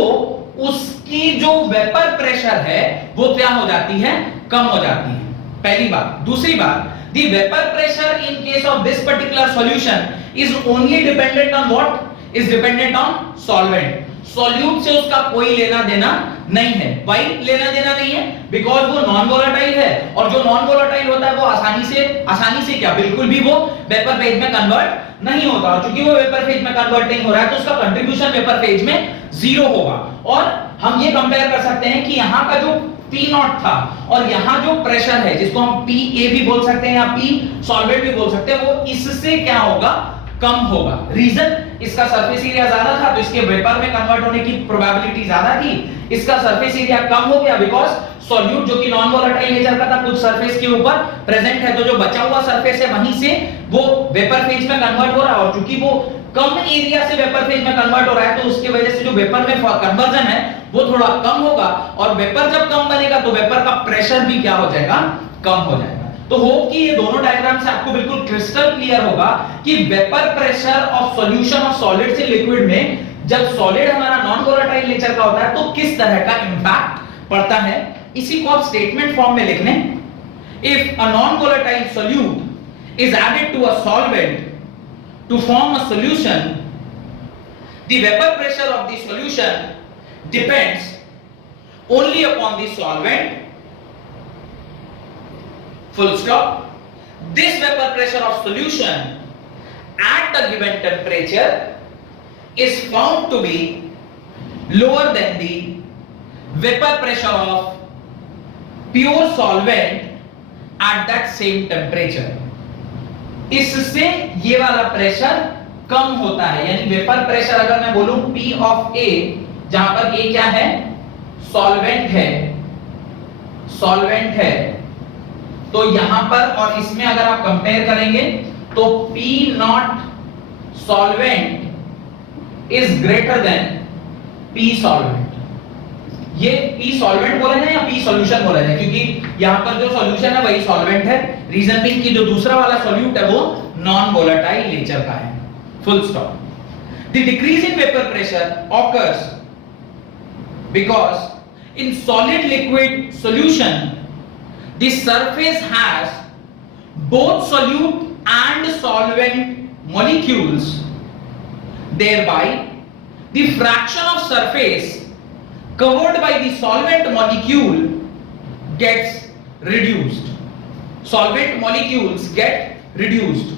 उसकी जो वेपर प्रेशर है वो क्या हो जाती है, कम हो जाती है, पहली बात। दूसरी बात, the vapor pressure in case of this particular solution is only dependent on what, is dependent on solvent। Solute से उसका कोई लेना देना नहीं है। वाई लेना देना नहीं है? बिकॉज वो नॉन वोलेटाइल है, और जो नॉन वोलेटाइल होता है वो आसानी से क्या, बिल्कुल भी वो वेपर फेज में कन्वर्ट नहीं होता, और क्योंकि वो वेपर फेज में कन्वर्ट नहीं हो रहा है तो उसका कंट्रीब्यूशन वेपर फेज में जीरो होगा। और हम ये कंपेयर कर सकते हैं कि यहाँ का जो P नॉट था और यहाँ जो प्रेशर है जिसको हम PA भी बोल सकते हैं या P सॉल्वेंट भी बोल सकते हैं, वो इससे क्या होगा, कम होगा। रीजन, इसका सरफेस एरिया ज्यादा था तो इसके वेपर में कन्वर्ट होने की प्रोबेबिलिटी ज्यादा थी, इसका सरफेस एरिया कम हो गया बिकॉज सॉल्यूट जो कि नॉन वोलेटाइल नेचर का था कुछ सरफेस के ऊपर प्रेजेंट है, तो जो बचा हुआ सरफेस है वहीं से वो वेपर फेज में कन्वर्ट हो रहा है, और क्योंकि वो कम एरिया से वेपर फेज में कन्वर्ट हो रहा है तो उसकी वजह से जो वेपर में कन्वर्जन है वो थोड़ा कम होगा, और वेपर जब कम बनेगा तो वेपर का प्रेशर भी क्या हो जाएगा, कम हो जाएगा। तो होप कि ये दोनों डायग्राम से आपको बिल्कुल क्रिस्टल क्लियर होगा कि vapour pressure of solution of solid से लिक्विड में जब सॉलिड हमारा नॉन वोलेटाइल नेचर का होता है तो किस तरह का इंपैक्ट पड़ता है। इसी को आप स्टेटमेंट फॉर्म में लिख लें। If a non volatile solute is added to a solvent to form a solution, the vapor pressure of the solution depends only upon the solvent, full stop. This vapor pressure of solution at the given temperature is found to be lower than the vapor pressure of pure solvent at that same temperature। इससे ये वाला pressure कम होता है, यानी vapour pressure अगर मैं बोलूं P of A, जहां पर A क्या है, सॉल्वेंट है, तो यहां पर और इसमें अगर आप कंपेयर करेंगे तो P not solvent is greater than P solvent. ये P सॉल्वेंट बोले हैं या P सॉल्यूशन बोले हैं, क्योंकि यहां पर जो सॉल्यूशन है वही सॉल्वेंट है। रीजन बीइंग कि जो दूसरा वाला सॉल्यूट है वो नॉन वोलेटाइल नेचर का है, full stop. The decrease in vapour pressure occurs because in solid liquid solution the surface has both solute and solvent molecules, thereby the fraction of surface covered by the solvent molecule gets reduced. Solvent molecules get reduced.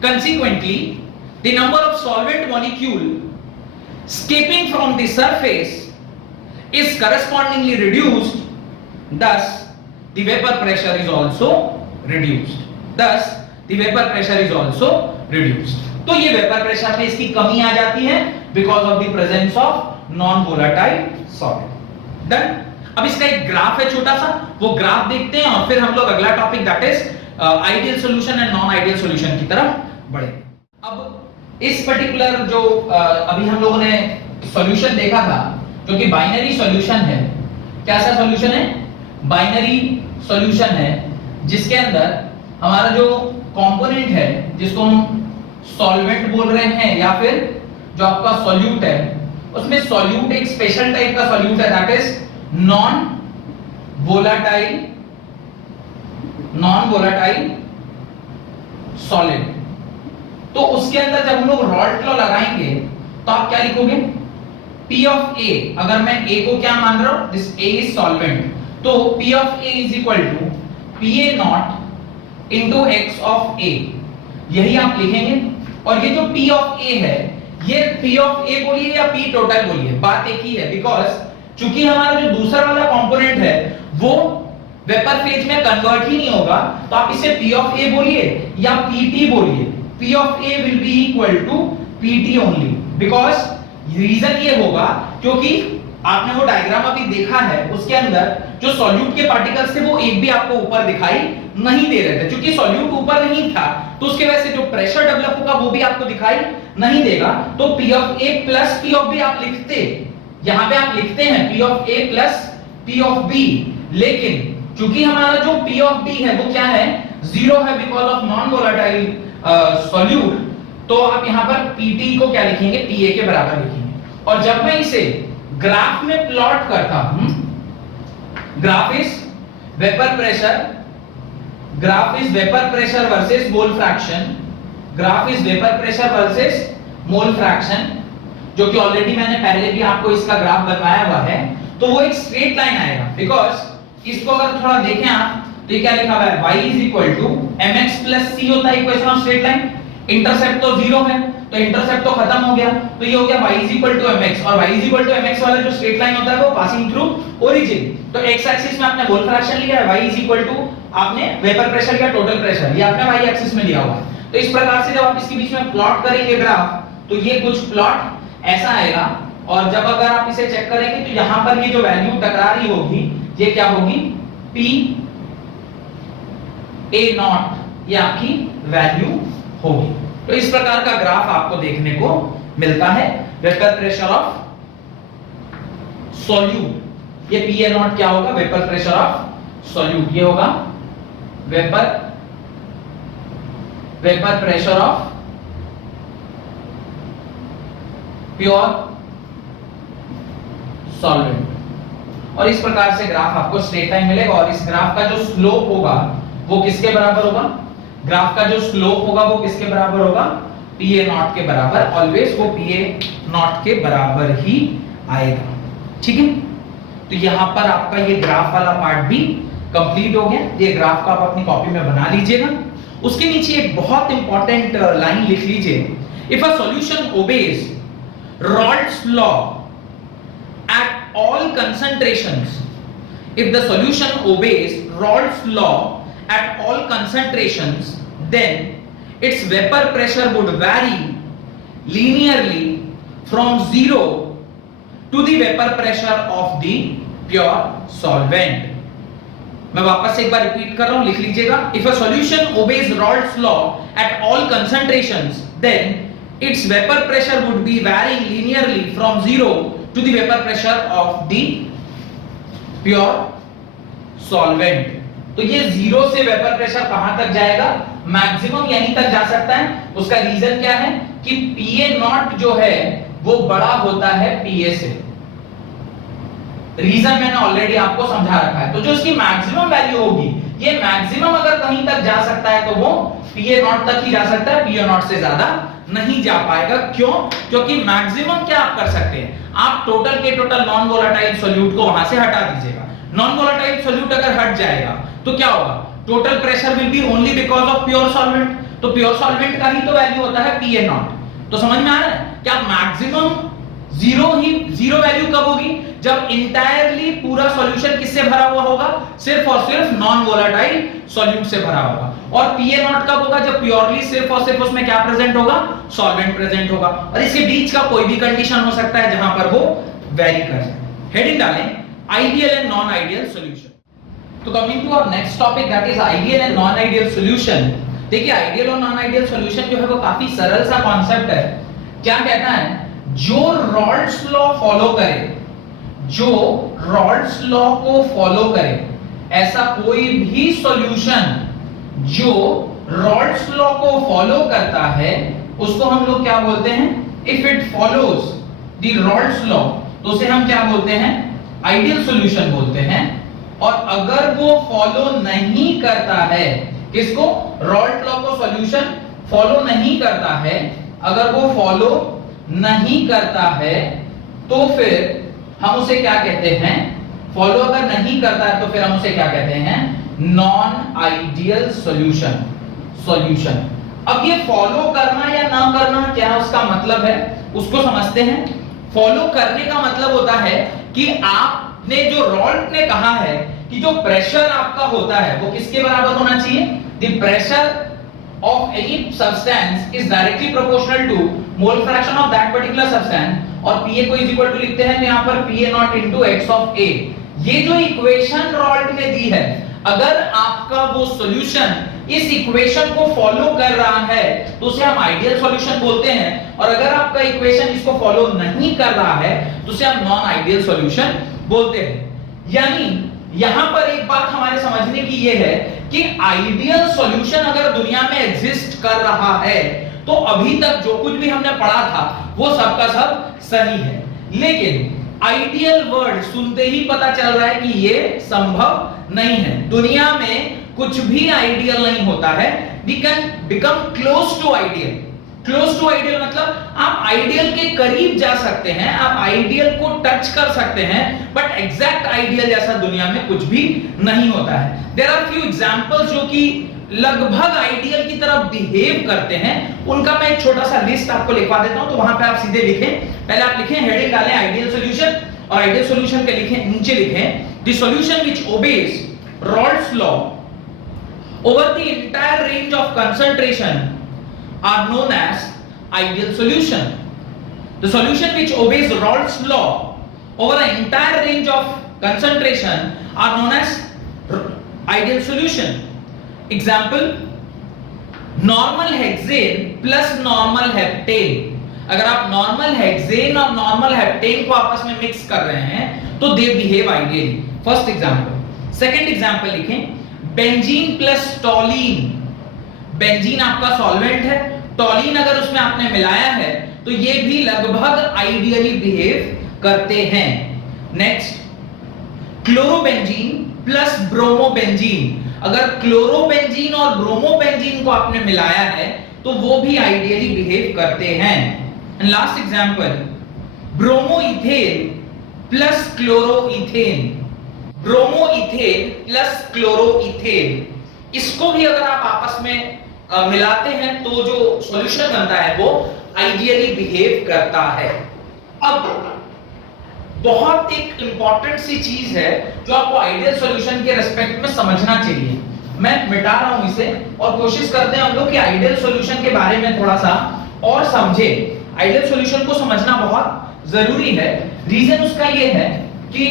Consequently, the number of solvent molecule escaping from the surface is correspondingly reduced. Thus, the vapor pressure is also reduced. तो ये vapour pressure में इसकी कमी आ जाती है because of the presence of non volatile solid. Done. अब इसका एक ग्राफ है छोटा सा, वो ग्राफ देखते हैं और फिर हम लोग अगला topic that is ideal solution and non ideal solution की तरफ बढ़ेंगे। अब इस पर्टिकुलर जो अभी हम लोगों ने सॉल्यूशन देखा था जो कि बाइनरी सॉल्यूशन है, कैसा सॉल्यूशन है? बाइनरी सॉल्यूशन है जिसके अंदर हमारा जो कंपोनेंट है जिसको हम सॉल्वेंट बोल रहे हैं या फिर जो आपका सॉल्यूट है, उसमें सॉल्यूट एक स्पेशल टाइप का सॉल्यूट है that is non volatile solid. तो उसके अंदर जब हम लोग रॉल्ट लॉ लगाएंगे तो आप क्या लिखोगे? P of A, अगर मैं A को क्या मान रहा हूं, दिस A इज सॉल्वेंट, तो P of A is equal to PA nought into X of A, यही आप लिखेंगे। और ये जो P of A है, ये P of A बोलिए या P टोटल बोलिए, बात एक ही है, बिकॉज चूंकि हमारा जो दूसरा वाला कंपोनेंट है वो वेपर फेज में कन्वर्ट ही नहीं होगा, तो आप इसे P of A बोलिए या PT बोलिए, P of A will be equal to PT only, because reason ये होगा क्योंकि आपने वो डायग्राम अभी देखा है, उसके अंदर जो सॉल्यूट के पार्टिकल्स थे वो एक भी आपको ऊपर दिखाई नहीं दे रहे थे। क्योंकि सॉल्यूट ऊपर नहीं था तो उसके वजह से जो प्रेशर डेवलप होगा वो भी आपको दिखाई नहीं देगा। तो P of A plus P of B आप लिखते, यहां पे आप लिखते हैं P of A plus P of B, लेकिन क्योंकि हमारा जो P of B है वो क्या है? जीरो है because of non volatile solute, तो आप यहां पर PT को क्या लिखेंगे? PA के बराबर लिखेंगे। और जब मैं इसे ग्राफ में प्लॉट करता हूं, graph is vapour pressure versus mole fraction, graph is vapour pressure versus mole fraction, जो कि ऑलरेडी मैंने पहले भी आपको इसका ग्राफ बनवाया हुआ है, तो वो एक स्ट्रेट लाइन आएगा। बिकॉज इसको अगर थोड़ा देखें आप तो ये क्या लिखा हुआ है? y is equal to mx plus c होता है equation of straight line. Intercept तो जीरो है तो इंटरसेप्ट तो खत्म हो गया, तो ये हो गया y is equal to mx, और y is equal to mx वाला जो स्ट्रेट लाइन होता है वो पासिंग थ्रू ओरिजिन। तो x एक्सिस में आपने मोल फ्रैक्शन लिया है, y is equal to आपने वेपर प्रेशर या टोटल प्रेशर, ये आपने y एक्सिस में लिया हुआ है। तो इस प्रकार से जब आप इसके बीच में प्लॉट करेंगे ग्राफ, तो ये कुछ प्लॉट ऐसा आएगा। और जब अगर आप इसे चेक करेंगे तो यहां पर ये जो वैल्यू टकरा रही होगी ये क्या होगी? P A नॉट, ये आपकी वैल्यू होगी। तो इस प्रकार का ग्राफ आपको देखने को मिलता है वेपर प्रेशर ऑफ सॉल्यूट। ये PA नॉट क्या होगा? वेपर प्रेशर ऑफ सॉल्यूट, ये होगा vapour pressure of pure solvent. और इस प्रकार से ग्राफ आपको स्ट्रेट लाइन मिलेगा। और इस ग्राफ का जो स्लोप होगा वो किसके बराबर होगा? ग्राफ का जो स्लोप होगा वो किसके बराबर होगा? PA नॉट के बराबर, ऑलवेज वो PA नॉट के बराबर ही आएगा। ठीक है, तो यहां पर आपका ये ग्राफ वाला पार्ट भी कंप्लीट हो गया। ये ग्राफ को आप अपनी कॉपी में बना लीजिएगा। उसके नीचे एक बहुत इंपॉर्टेंट लाइन लिख लीजिए, if a solution obeys Raoult's law at all concentrations, if the solution obeys Raoult's law at all concentrations, then its vapor pressure would vary linearly from 0 to the vapor pressure of the pure solvent. मैं वापस एक बार repeat कर रहा हूं, लिख लीजिएगा। If a solution obeys Raoult's law at all concentrations, then its vapor pressure would be varying linearly from 0 to the vapor pressure of the pure solvent. तो ये 0 से वेपर प्रेशर कहां तक जाएगा? मैक्सिमम यहीं तक जा सकता है। उसका रीजन क्या है कि PA नॉट जो है वो बड़ा होता है PA से। रीजन मैंने ऑलरेडी आपको समझा रखा है। तो जो इसकी मैक्सिमम वैल्यू होगी, ये मैक्सिमम अगर कहीं तक जा सकता है तो वो PA नॉट तक ही जा सकता है, PA नॉट से ज्यादा नहीं जा पाएगा। क्यों? क्योंकि मैक्सिमम क्या आप कर सकते हैं? आप टोटल के टोटल नॉन वोलेटाइल सॉल्यूट को वहां से हटा दीजिएगा। नॉन वोलेटाइल सॉल्यूट अगर हट जाएगा तो क्या होगा? Total pressure will be only because of pure solvent. तो प्योर सॉल्वेंट का ही तो वैल्यू होता है PA नॉट। तो समझ में आ रहा है क्या? मैक्सिमम जीरो वैल्यू कब होगी? जब इंटायरली पूरा सॉल्यूशन किससे भरा हुआ होगा? सिर्फ और सिर्फ नॉन वोलेटाइल सॉल्यूट से भरा होगा। और PA नॉट कब होगा? जब प्योरली सिर्फ और सिर्फ उसमें क्या प्रेजेंट होगा? सॉल्वेंट प्रेजेंट होगा। और इसके बीच का कोई भी कंडीशन हो सकता है जहां पर वो वेरी कर जाए। हेडिंग डालें ideal and non ideal solution. तो coming to our next topic that is ideal and non ideal solution. देखिए आइडियल और नॉन आइडियल सॉल्यूशन जो है वो काफी सरल सा कॉन्सेप्ट है। क्या कहता है, जो रॉल्स लॉ फॉलो करे, जो रॉल्स लॉ को फॉलो करे, ऐसा कोई भी सॉल्यूशन जो रॉल्स लॉ को फॉलो करता है उसको हम लोग क्या बोलते हैं, if it follows the Rawls law तो उसे हम क्या बोलते हैं, आइडियल सॉल्यूशन बोलते हैं। और अगर वो फॉलो नहीं करता है, किसको, रॉल्स लॉ को सॉल्यूशन फॉलो नहीं करता है, अगर वो फॉलो नहीं करता है तो फिर हम उसे क्या कहते हैं, फॉलो अगर नहीं करता है तो फिर हम उसे क्या कहते हैं, नॉन आइडियल सॉल्यूशन। सॉल्यूशन अब ये फॉलो करना या ना करना क्या उसका मतलब है उसको समझते हैं। फॉलो करने का मतलब होता है कि आपने जो रॉल्ट ने कहा है कि जो प्रेशर आपका होता है वो किसके बराबर होना चाहिए, the pressure of any substance is directly proportional to mole fraction of that particular substance और Pa को इज इक्वल टू लिखते हैं यहां पर Pa nought into x of A। ये जो इक्वेशन रॉल्ट ने दी है, अगर आपका वो सॉल्यूशन इस इक्वेशन को फॉलो कर रहा है तो उसे हम आइडियल सॉल्यूशन बोलते हैं, और अगर आपका इक्वेशन इसको फॉलो नहीं कर रहा है तो उसे हम नॉन आइडियल सॉल्यूशन बोलते हैं। यानी यहां पर एक बात हमारे समझने की ये है कि आइडियल सॉल्यूशन अगर दुनिया में एग्जिस्ट कर रहा है तो अभी तक जो कुछ भी हमने पढ़ा था वो सबका सब सही है, लेकिन आइडियल वर्ड सुनते ही पता चल रहा है कि ये संभव नहीं है। दुनिया में कुछ भी आइडियल नहीं होता है। We can become close to ideal. Close to ideal मतलब आप आइडियल के करीब जा सकते हैं, आप आइडियल को टच कर सकते हैं, बट एग्जैक्ट आइडियल जैसा दुनिया में कुछ भी नहीं होता है। देयर आर फ्यू एग्जांपल्स जो कि लगभग आइडियल की तरफ बिहेव करते हैं, उनका मैं एक छोटा सा लिस्ट आपको लिखवा देता हूं, तो वहां पे आप सीधे लिखें। पहले आप लिखें, हेडिंग डालें आइडियल सॉल्यूशन, और आइडियल सॉल्यूशन के लिखें, नीचे लिखें the solution which obeys Rawls law over the entire range of concentration are known as ideal solution. The solution which obeys Raoult's law over an entire range of concentration are known as ideal solution. Example, normal hexane plus normal heptane. अगर आप normal hexane और normal heptane को आपस में mix कर रहे हैं तो they behave ideally. First example. Second example लिखें, benzene plus toluene. बेंजीन आपका सॉल्वेंट है, टॉलीन अगर उसमें आपने मिलाया है तो ये भी लगभग आइडियली बिहेव करते हैं। Next, chlorobenzene plus bromobenzene. अगर क्लोरोबेंजीन और ब्रोमोबेंजीन को आपने मिलाया है तो वो भी आइडियली बिहेव करते हैं। And last example, bromoethane plus chloroethane. Bromoethane plus chloroethane, इसको भी अगर आप आपस में मिलाते हैं तो जो सॉल्यूशन बनता है वो आइडियली बिहेव करता है। अब बहुत एक इंपॉर्टेंट सी चीज है जो आपको आइडियल सॉल्यूशन के रेस्पेक्ट में समझना चाहिए। मैं मिटा रहा हूं इसे और कोशिश करते हैं हम लोग कि आइडियल सॉल्यूशन के बारे में थोड़ा सा और समझे। आइडियल सॉल्यूशन को समझना बहुत जरूरी है। रीजन उसका ये है कि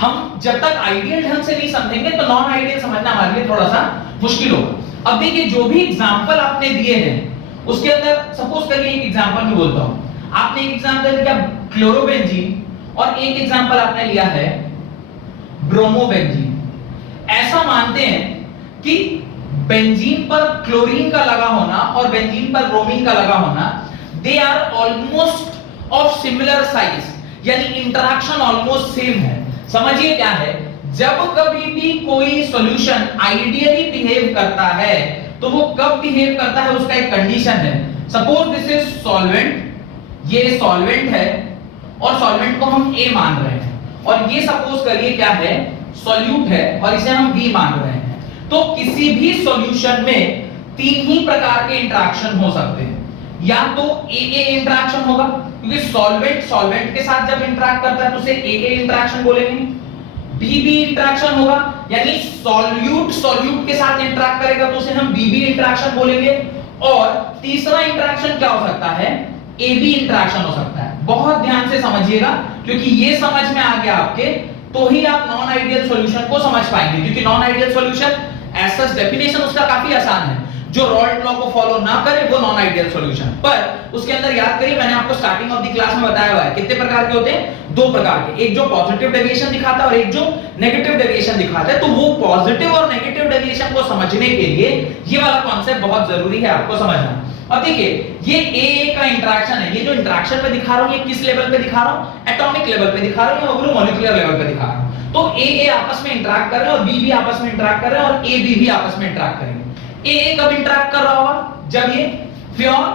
हम जब तक आइडियल ढंग से नहीं समझेंगे तो नॉन आइडियल समझना हमारे लिए थोड़ा सा मुश्किल होगा। अब देखिए, जो भी एग्जांपल आपने दिए हैं उसके अंदर सपोज करिए एक एग्जांपल मैं बोलता हूं, आपने एक एग्जांपल लिया क्लोरोबेंजीन और एक एग्जांपल आपने लिया है ब्रोमोबेंजीन। ऐसा मानते हैं कि बेंजीन पर क्लोरीन का लगा होना और बेंजीन पर ब्रोमीन का लगा होना, they are almost of similar size, यानी इंटरेक्शन ऑलमोस्ट सेम है। समझिए क्या है, जब कभी भी कोई सॉल्यूशन आइडियली बिहेव करता है तो वो कब बिहेव करता है उसका एक कंडीशन है। सपोज दिस इज सॉल्वेंट, ये सॉल्वेंट है और सॉल्वेंट को हम A मान रहे हैं, और ये सपोज करिए क्या है, सॉल्यूट है और इसे हम B मान रहे हैं। तो किसी भी सॉल्यूशन में तीन ही प्रकार के इंटरेक्शन हो सकते हैं। या तो AA इंटरेक्शन होगा, क्योंकि सॉल्वेंट सॉल्वेंट के साथ जब इंटरेक्ट करता है तो उसे AA इंटरेक्शन बोलेंगे। BB इंटरेक्शन होगा, यानी सॉल्यूट सॉल्यूट के साथ इंटरेक्ट करेगा तो उसे हम BB इंटरेक्शन बोलेंगे। और तीसरा इंटरेक्शन क्या हो सकता है, ए बी इंटरेक्शन हो सकता है। बहुत ध्यान से समझिएगा, क्योंकि ये समझ में आ गया आपके तो ही आप नॉन आइडियल सॉल्यूशन को समझ पाएंगे। क्योंकि non ideal solution as definition उसका काफी आसान है, जो रॉल्ट लॉ को फॉलो ना करे वो नॉन आइडियल सॉल्यूशन। पर उसके अंदर याद करिए, मैंने आपको स्टार्टिंग ऑफ द क्लास में बताया हुआ है कितने प्रकार के होते हैं, दो प्रकार के, एक जो पॉजिटिव डेविएशन दिखाता है और एक जो नेगेटिव डेविएशन दिखाता है। तो वो पॉजिटिव और नेगेटिव डेविएशन को समझने के लिए ये वाला कॉन्सेप्ट बहुत जरूरी है आपको समझना। अब देखिए, ये ए का इंटरेक्शन है, ये जो इंटरेक्शन पे दिखा रहा हूं, ये किस लेवल पे दिखा रहा हूं, एटॉमिक लेवल पे दिखा रहा हूं या मैक्रोमोलेक्युलर लेवल पे दिखा रहा हूं। तो ए आपस में इंटरेक्ट कर रहे हैं और बी आपस में इंटरेक्ट कर रहे हैं और ए बी भी आपस में इंटरेक्ट करेंगे। ए कब इंटरेक्ट कर रहा होगा, जब ये प्योर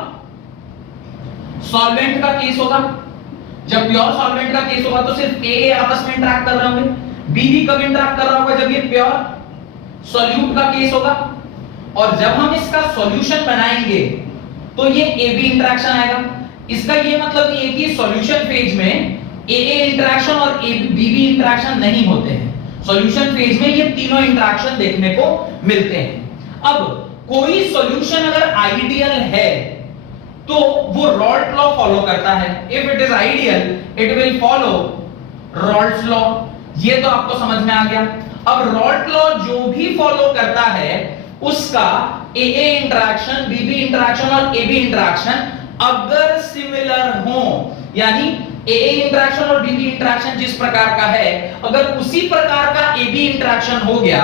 सॉल्वेंट का केस होगा। जब प्योर सॉल्वेंट का केस होगा तो सिर्फ ए आपस में इंटरेक्ट कर रहे होंगे। बी कब इंटरेक्ट कर रहा होगा, जब ये प्योर सॉल्यूट का केस होगा। और जब हम इसका सॉल्यूशन बनाएंगे तो ये ए बी इंटरेक्शन आएगा। इसका ये मतलब नहीं है कि सॉल्यूशन फेज में ए इंटरेक्शन और ए बी इंटरेक्शन नहीं होते हैं। सॉल्यूशन फेज में ये तीनों इंटरेक्शन देखने को मिलते हैं। अब कोई सॉल्यूशन अगर आइडियल है तो वो रॉल्ट लॉ फॉलो करता है। If it is ideal it will follow Raoult's law. ये तो आपको समझ में आ गया। अब रॉल्ट लॉ जो भी फॉलो करता है उसका ए इंटरेक्शन, बी इंटरेक्शन और ए बी इंटरेक्शन अगर सिमिलर हो, यानी ए इंटरेक्शन और बी इंटरेक्शन जिस प्रकार का है अगर उसी प्रकार का ए बी इंटरेक्शन हो गया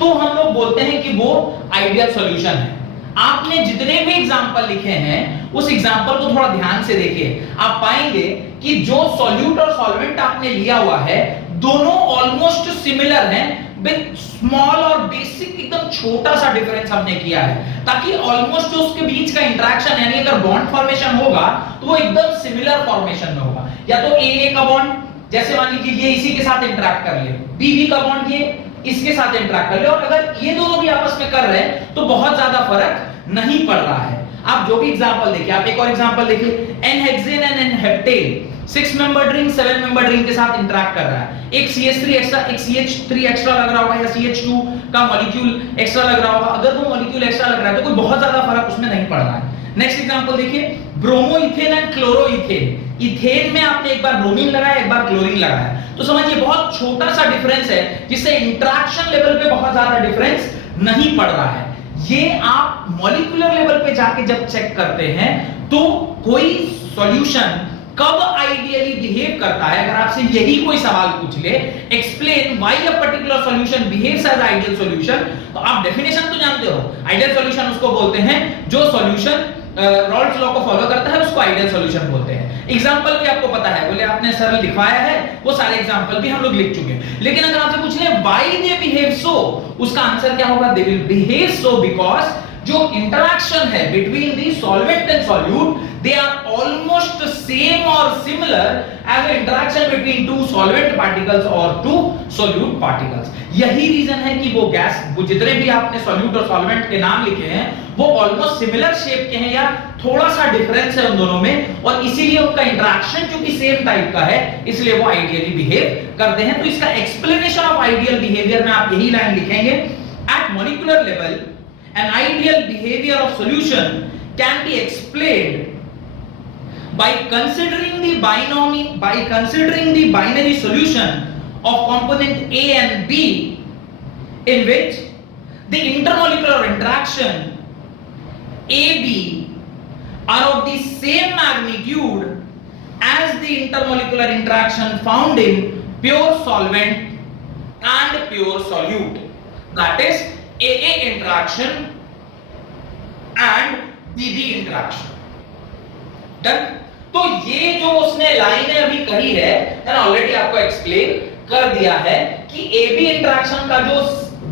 तो हम लोग बोलते हैं कि वो आइडियल सॉल्यूशन है। आपने जितने भी एग्जांपल लिखे हैं उस एग्जांपल को थोड़ा ध्यान से देखिए, आप पाएंगे कि जो सॉल्यूट और सॉल्वेंट आपने लिया हुआ है दोनों ऑलमोस्ट सिमिलर हैं, विद स्मॉल और बेसिक एकदम छोटा सा डिफरेंस हमने किया है, ताकि ऑलमोस्ट जो उसके बीच का इंटरेक्शन यानी अगर बॉन्ड फॉर्मेशन होगा तो वो एकदम सिमिलर फॉर्मेशन में होगा। या तो ए का बॉन्ड, जैसे मान लीजिए ये इसी के साथ इंटरेक्ट कर ले, बी का बॉन्ड ये इसके साथ इंटरेक्ट कर ले, और अगर ये दोनों भी आपस में कर रहे हैं तो बहुत ज्यादा फर्क नहीं पड़ रहा है। आप जो भी एग्जांपल देखिए, आप एक और एग्जांपल देखिए, N-hexane and n-heptane 6 member ring 7 member ring के साथ इंटरेक्ट कर रहा है। एक CH3 एक्स्ट्रा, एक CH3 एक्स्ट्रा लग रहा होगा या CH2 का मॉलिक्यूल एक्स्ट्रा लग रहा होगा। अगर वो मॉलिक्यूल एक्स्ट्रा लग रहा है तो कोई बहुत ज्यादा फर्क उसमें नहीं पड़ रहा है। नेक्स्ट एग्जांपल देखिए, ब्रोमोइथेन एंड क्लोरोइथेन। इथेन में आपने एक बार ब्रोमीन लगाया, एक बार क्लोरीन लगाया, तो समझिए बहुत छोटा सा डिफरेंस है जिससे इंटरेक्शन लेवल पे बहुत ज्यादा डिफरेंस नहीं पड़ रहा है। ये आप मॉलिक्यूलर लेवल पे जाके जब चेक करते हैं तो कोई सॉल्यूशन कब आइडियली बिहेव करता है, अगर आपसे यही कोई सवाल पूछ ले, explain why a particular solution behaves as ideal solution, तो आप डेफिनेशन तो जानते हो। आइडियल सॉल्यूशन उसको बोलते हैं जो सॉल्यूशन रॉल्ट्स लॉ को फॉलो करता है, उसको आइडियल सॉल्यूशन बोलते हैं। एग्जांपल भी आपको पता है, बोले आपने सरल लिखवाया है, वो सारे एग्जांपल भी हम लोग लिख चुके हैं। लेकिन अगर आपसे पूछ ले व्हाई दे बिहेव सो, उसका आंसर क्या होगा, they will behave so because जो इंटरेक्शन है between the solvent and solute, they are almost same or similar as the interaction between two solvent particles or two solute particles। यही reason है कि वो gas, वो जितने भी आपने सॉल्यूट और सॉल्वेंट के नाम लिखे हैं वो ऑलमोस्ट सिमिलर शेप के हैं या थोड़ा सा डिफरेंस है उन दोनों में, और इसीलिए उनका इंटरेक्शन क्योंकि सेम टाइप का है इसलिए वो आइडियली बिहेव करते हैं। तो इसका एक्सप्लेनेशन ऑफ आइडियल बिहेवियर में आप यही लाइन लिखेंगे, at molecular level an ideal behavior of solution can be explained by considering the binary solution of component A and B in which the intermolecular interaction AB are of the same magnitude as the intermolecular interaction found in pure solvent and pure solute, that is AA interaction and BB interaction। Done. तो ये जो उसने line अभी कही है, मैंने already आपको explain कर दिया है कि AB इंटरेक्शन का जो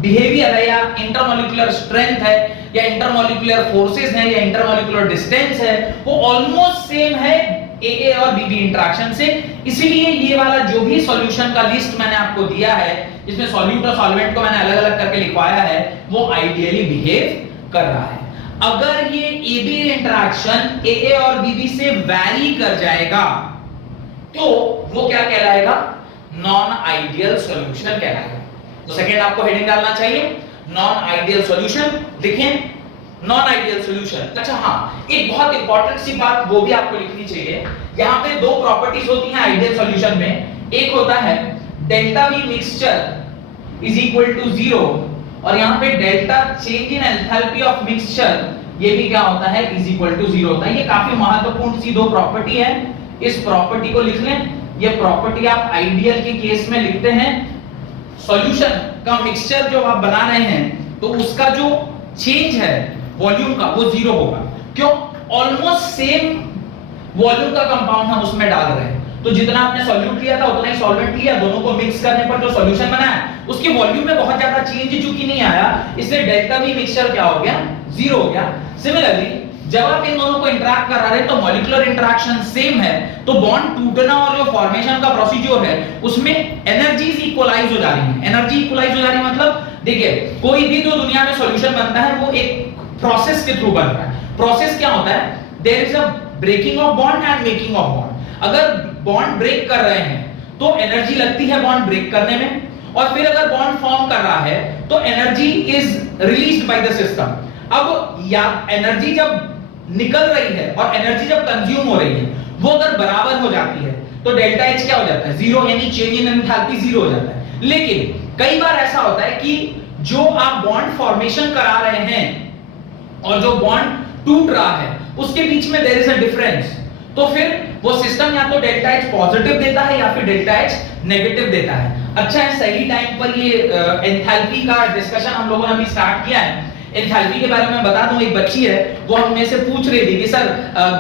बिहेवियर है या इंटरमॉलिक्यूलर स्ट्रेंथ है या इंटरमॉलिक्यूलर फोर्सेस है या इंटरमॉलिक्यूलर डिस्टेंस है वो ऑलमोस्ट सेम है AA और BB इंटरेक्शन से। इसीलिए ये वाला जो भी सॉल्यूशन का लिस्ट मैंने आपको दिया है जिसमें सॉल्यूट और सॉल्वेंट को मैंने अलग अलग करके लिखवाया है वो आइडियली बिहेव कर रहा है। अगर ये AB इंटरेक्शन AA और BB से वैरी कर जाएगा तो वो क्या कहलाएगा, नॉन आइडियल सॉल्यूशन कहलाएगा। तो सेकंड आपको हेडिंग डालना चाहिए, नॉन आइडियल सॉल्यूशन। देखें नॉन आइडियल सॉल्यूशन। अच्छा हाँ, एक बहुत इंपॉर्टेंट सी बात वो भी आपको लिखनी चाहिए। यहाँ पे दो प्रॉपर्टीज होती हैं आइडियल सॉल्यूशन में। एक होता है delta V mixture is equal to 0 और यहाँ पे delta change in enthalpy of mixture ये भी क्या होता है, इज इक्वल टू 0 होता है। ये काफी महत्वपूर्ण सी दो प्रॉपर्टी है, इस प्रॉपर्टी को लिख लें। ये प्रॉपर्टी आप आइडियल के केस में लिखते हैं। सॉल्यूशन का मिक्सचर जो आप बना रहे हैं तो उसका जो चेंज है वॉल्यूम का वो 0 होगा। क्यों? ऑलमोस्ट सेम वॉल्यूम का कंपाउंड हम उसमें डाल रहे हैं, तो जितना आपने सॉल्यूट लिया था उतना ही सॉल्वेंट लिया, दोनों को मिक्स करने पर जो सॉल्यूशन बना है उसके वॉल्यूम में बहुत ज्यादा चेंज चूंकि नहीं आया, इसलिए डेल्टा वी मिक्सचर क्या हो गया, 0 हो गया। सिमिलरली जब आप इन दोनों को इंटरैक्ट करा रहे हैं तो मॉलिक्यूलर इंटरेक्शन सेम है, तो बॉन्ड टूटना और जो फॉर्मेशन का प्रोसीजर है उसमें एनर्जीज इक्वलाइज हो जा रही है। एनर्जी इक्वलाइज हो जा रही है मतलब देखिए कोई भी जो दुनिया में सॉल्यूशन बनता है वो एक प्रोसेस के थ्रू बन रहा है। प्रोसेस क्या होता है, there is a breaking of bond and making of bond. अगर बॉन्ड ब्रेक कर रहे हैं तो एनर्जी लगती है बॉन्ड ब्रेक करने में, और फिर अगर बॉन्ड फॉर्म कर रहा है तो energy is released by the system. अब या एनर्जी जब निकल रही है और एनर्जी जब कंज्यूम हो रही है वो अगर बराबर हो जाती है तो डेल्टा एच क्या हो जाता है, 0, यानी चेंज इन एंथैल्पी 0 हो जाता है। लेकिन कई बार ऐसा होता है कि जो आप बॉन्ड फॉर्मेशन करा रहे हैं और जो बॉन्ड टूट रहा है उसके बीच में देयर इज अ डिफरेंस, तो फिर वो सिस्टम या तो डेल्टा एच पॉजिटिव देता है या फिर डेल्टा एच नेगेटिव देता है। अच्छा है, सही टाइम पर ये एंथैल्पी का डिस्कशन हम लोगों ने अभी स्टार्ट किया है। एंथैल्पी के बारे में बता दूं, एक बच्ची है वो हम में से पूछ रही थी कि सर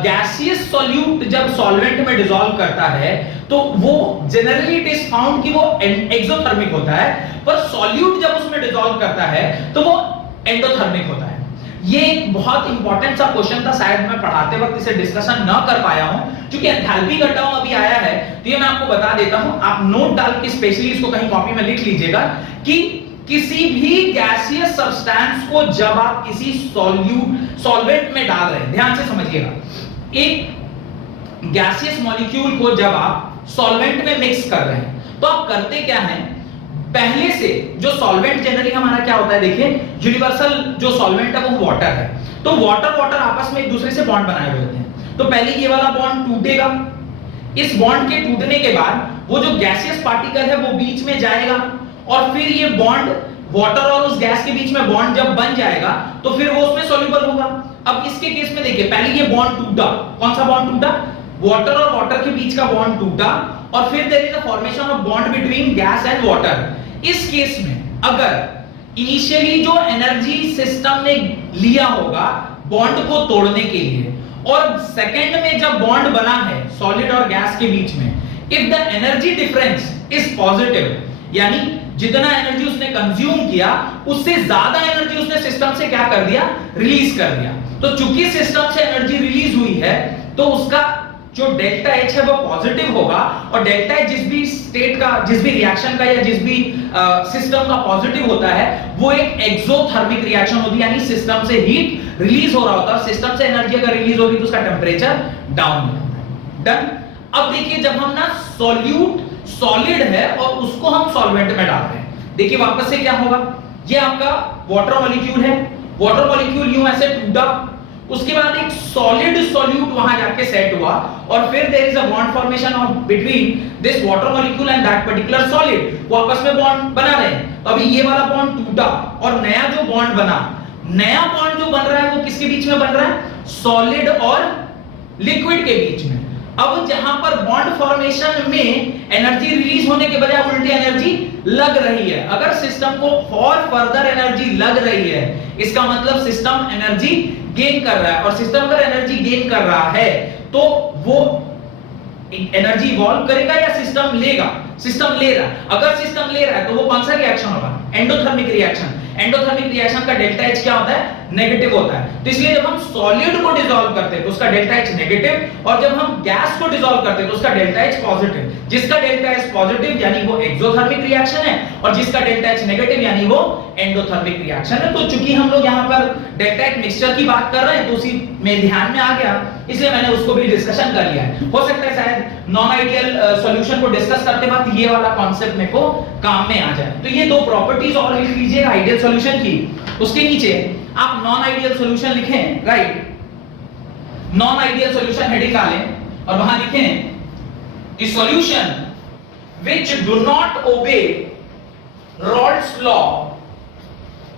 गैसियस सॉल्यूट जब सॉल्वेंट में डिसॉल्व करता है तो वो जनरली इट इज फाउंड कि वो एक्सोथर्मिक होता है, पर सॉल्यूट जब उसमें डिसॉल्व करता है तो वो एंडोथर्मिक होता है। ये एक बहुत इंपॉर्टेंट सा क्वेश्चन था, शायद मैं पढ़ाते वक्त इसे डिस्कशन न कर पाया हूं, क्योंकि एंथैल्पी का टर्म अभी आया है तो ये मैं आपको बता देता हूं। आप नोट डाल के स्पेशली इसको कहीं कॉपी में लिख लीजिएगा कि किसी भी गैसियस सब्सटेंस को जब आप किसी सॉल्वेंट में डाल रहे हैं, ध्यान से समझिएगा, एक गैसियस मॉलिक्यूल को जब आप सॉल्वेंट में मिक्स कर रहे हैं तो आप करते क्या हैं, पहले से जो सॉल्वेंट जनरली हमारा क्या होता है, देखिए यूनिवर्सल जो सॉल्वेंट है वो वाटर है, तो वाटर वाटर आपस में एक दूसरे से बॉन्ड बनाए हुए होते हैं। तो पहले ये वाला बॉन्ड टूटेगा, इस बॉन्ड के टूटने के बाद वो जो गैसियस पार्टिकल है वो बीच में जाएगा और फिर ये बॉन्ड वाटर और उस गैस के बीच में बॉन्ड जब बन जाएगा तो फिर वो उसमें सॉल्युबल होगा। अब इसके केस में देखिए पहले ये बॉन्ड टूटा, कौन सा बॉन्ड टूटा, वाटर और वाटर के बीच का बॉन्ड टूटा और फिर there is a formation of bond between gas and water. इस केस में अगर इनिशियली जो एनर्जी सिस्टम ने लिया होगा बॉन्ड को तोड़ने के लिए और सेकंड में जब बॉन्ड बना है सॉलिड और गैस के बीच में, if the energy difference is positive, यानी जितना एनर्जी उसने कंज्यूम किया उससे ज्यादा एनर्जी उसने सिस्टम से क्या कर दिया, रिलीज कर दिया, तो चूंकि सिस्टम से एनर्जी रिलीज हुई है तो उसका जो डेल्टा एच है वो पॉजिटिव होगा और डेल्टा एच जिस भी स्टेट का, जिस भी रिएक्शन का या जिस भी सिस्टम का पॉजिटिव होता है वो एक एक्सोथर्मिक रिएक्शन होती है, यानी सिस्टम से हीट रिलीज हो रहा होता है, सिस्टम से एनर्जी अगर रिलीज होगी तो उसका टेंपरेचर डाउन हो जाता है। डन। अब देखिए जब हम ना सॉल्यूट सॉलिड है और उसको हम सॉल्वेंट में डाल रहे हैं, देखिए वापस से क्या होगा, ये आपका वाटर मॉलिक्यूल है, वाटर मॉलिक्यूल यूं ऐसे टूटा, उसके बाद एक सॉलिड सॉल्यूट वहां जाके सेट हुआ और फिर there is a bond formation of between this water molecule and that particular solid, वो आपस में बॉन्ड बना रहे हैं। तो अभी ये वाला बॉन्ड टूटा और नया जो बॉन्ड बना, नया बॉन्ड जो बन रहा है वो किसके बीच में बन रहा है, सॉलिड और लिक्विड के बीच में। अब जहां पर बॉन्ड फॉर्मेशन में एनर्जी रिलीज होने के बजाय उल्टी एनर्जी लग रही है, अगर सिस्टम को फॉर फर्दर एनर्जी लग रही है इसका मतलब सिस्टम एनर्जी गेन कर रहा है, और सिस्टम अगर एनर्जी गेन कर रहा है तो वो एनर्जी इवॉल्व करेगा या सिस्टम लेगा, सिस्टम ले रहा है, अगर सिस्टम ले रहा है तो वो कौन सा रिएक्शन होगा, एंडोथर्मिक रिएक्शन। एंडोथर्मिक रिएक्शन का डेल्टा एच क्या होता है, नेगेटिव होता है, तो इसलिए जब हम सॉलिड को डिसॉल्व करते हैं तो उसका डेल्टा एच नेगेटिव और जब हम गैस को डिसॉल्व करते हैं तो उसका डेल्टा एच पॉजिटिव। जिसका डेल्टा एच पॉजिटिव यानी वो एक्सोथर्मिक रिएक्शन है और जिसका डेल्टा एच नेगेटिव यानी वो एंडोथर्मिक रिएक्शन है। तो चूंकि हम लोग यहां पर डेल्टा एच मिक्सचर की बात कर रहे हैं तो उसी में ध्यान में आ गया, इसलिए मैंने उसको भी डिस्कशन कर लिया है। हो सकता है शायद नॉन आइडियल सॉल्यूशन को डिस्कस करते वक्त ये वाला कांसेप्ट मेरे को काम में आ जाए। तो ये दो प्रॉपर्टीज और लिख लीजिए आइडियल सॉल्यूशन की। उसके नीचे आप नॉन आइडियल सॉल्यूशन लिखें, right, non ideal solution heading डालें और वहां लिखें the solution which do not obey Rawls law,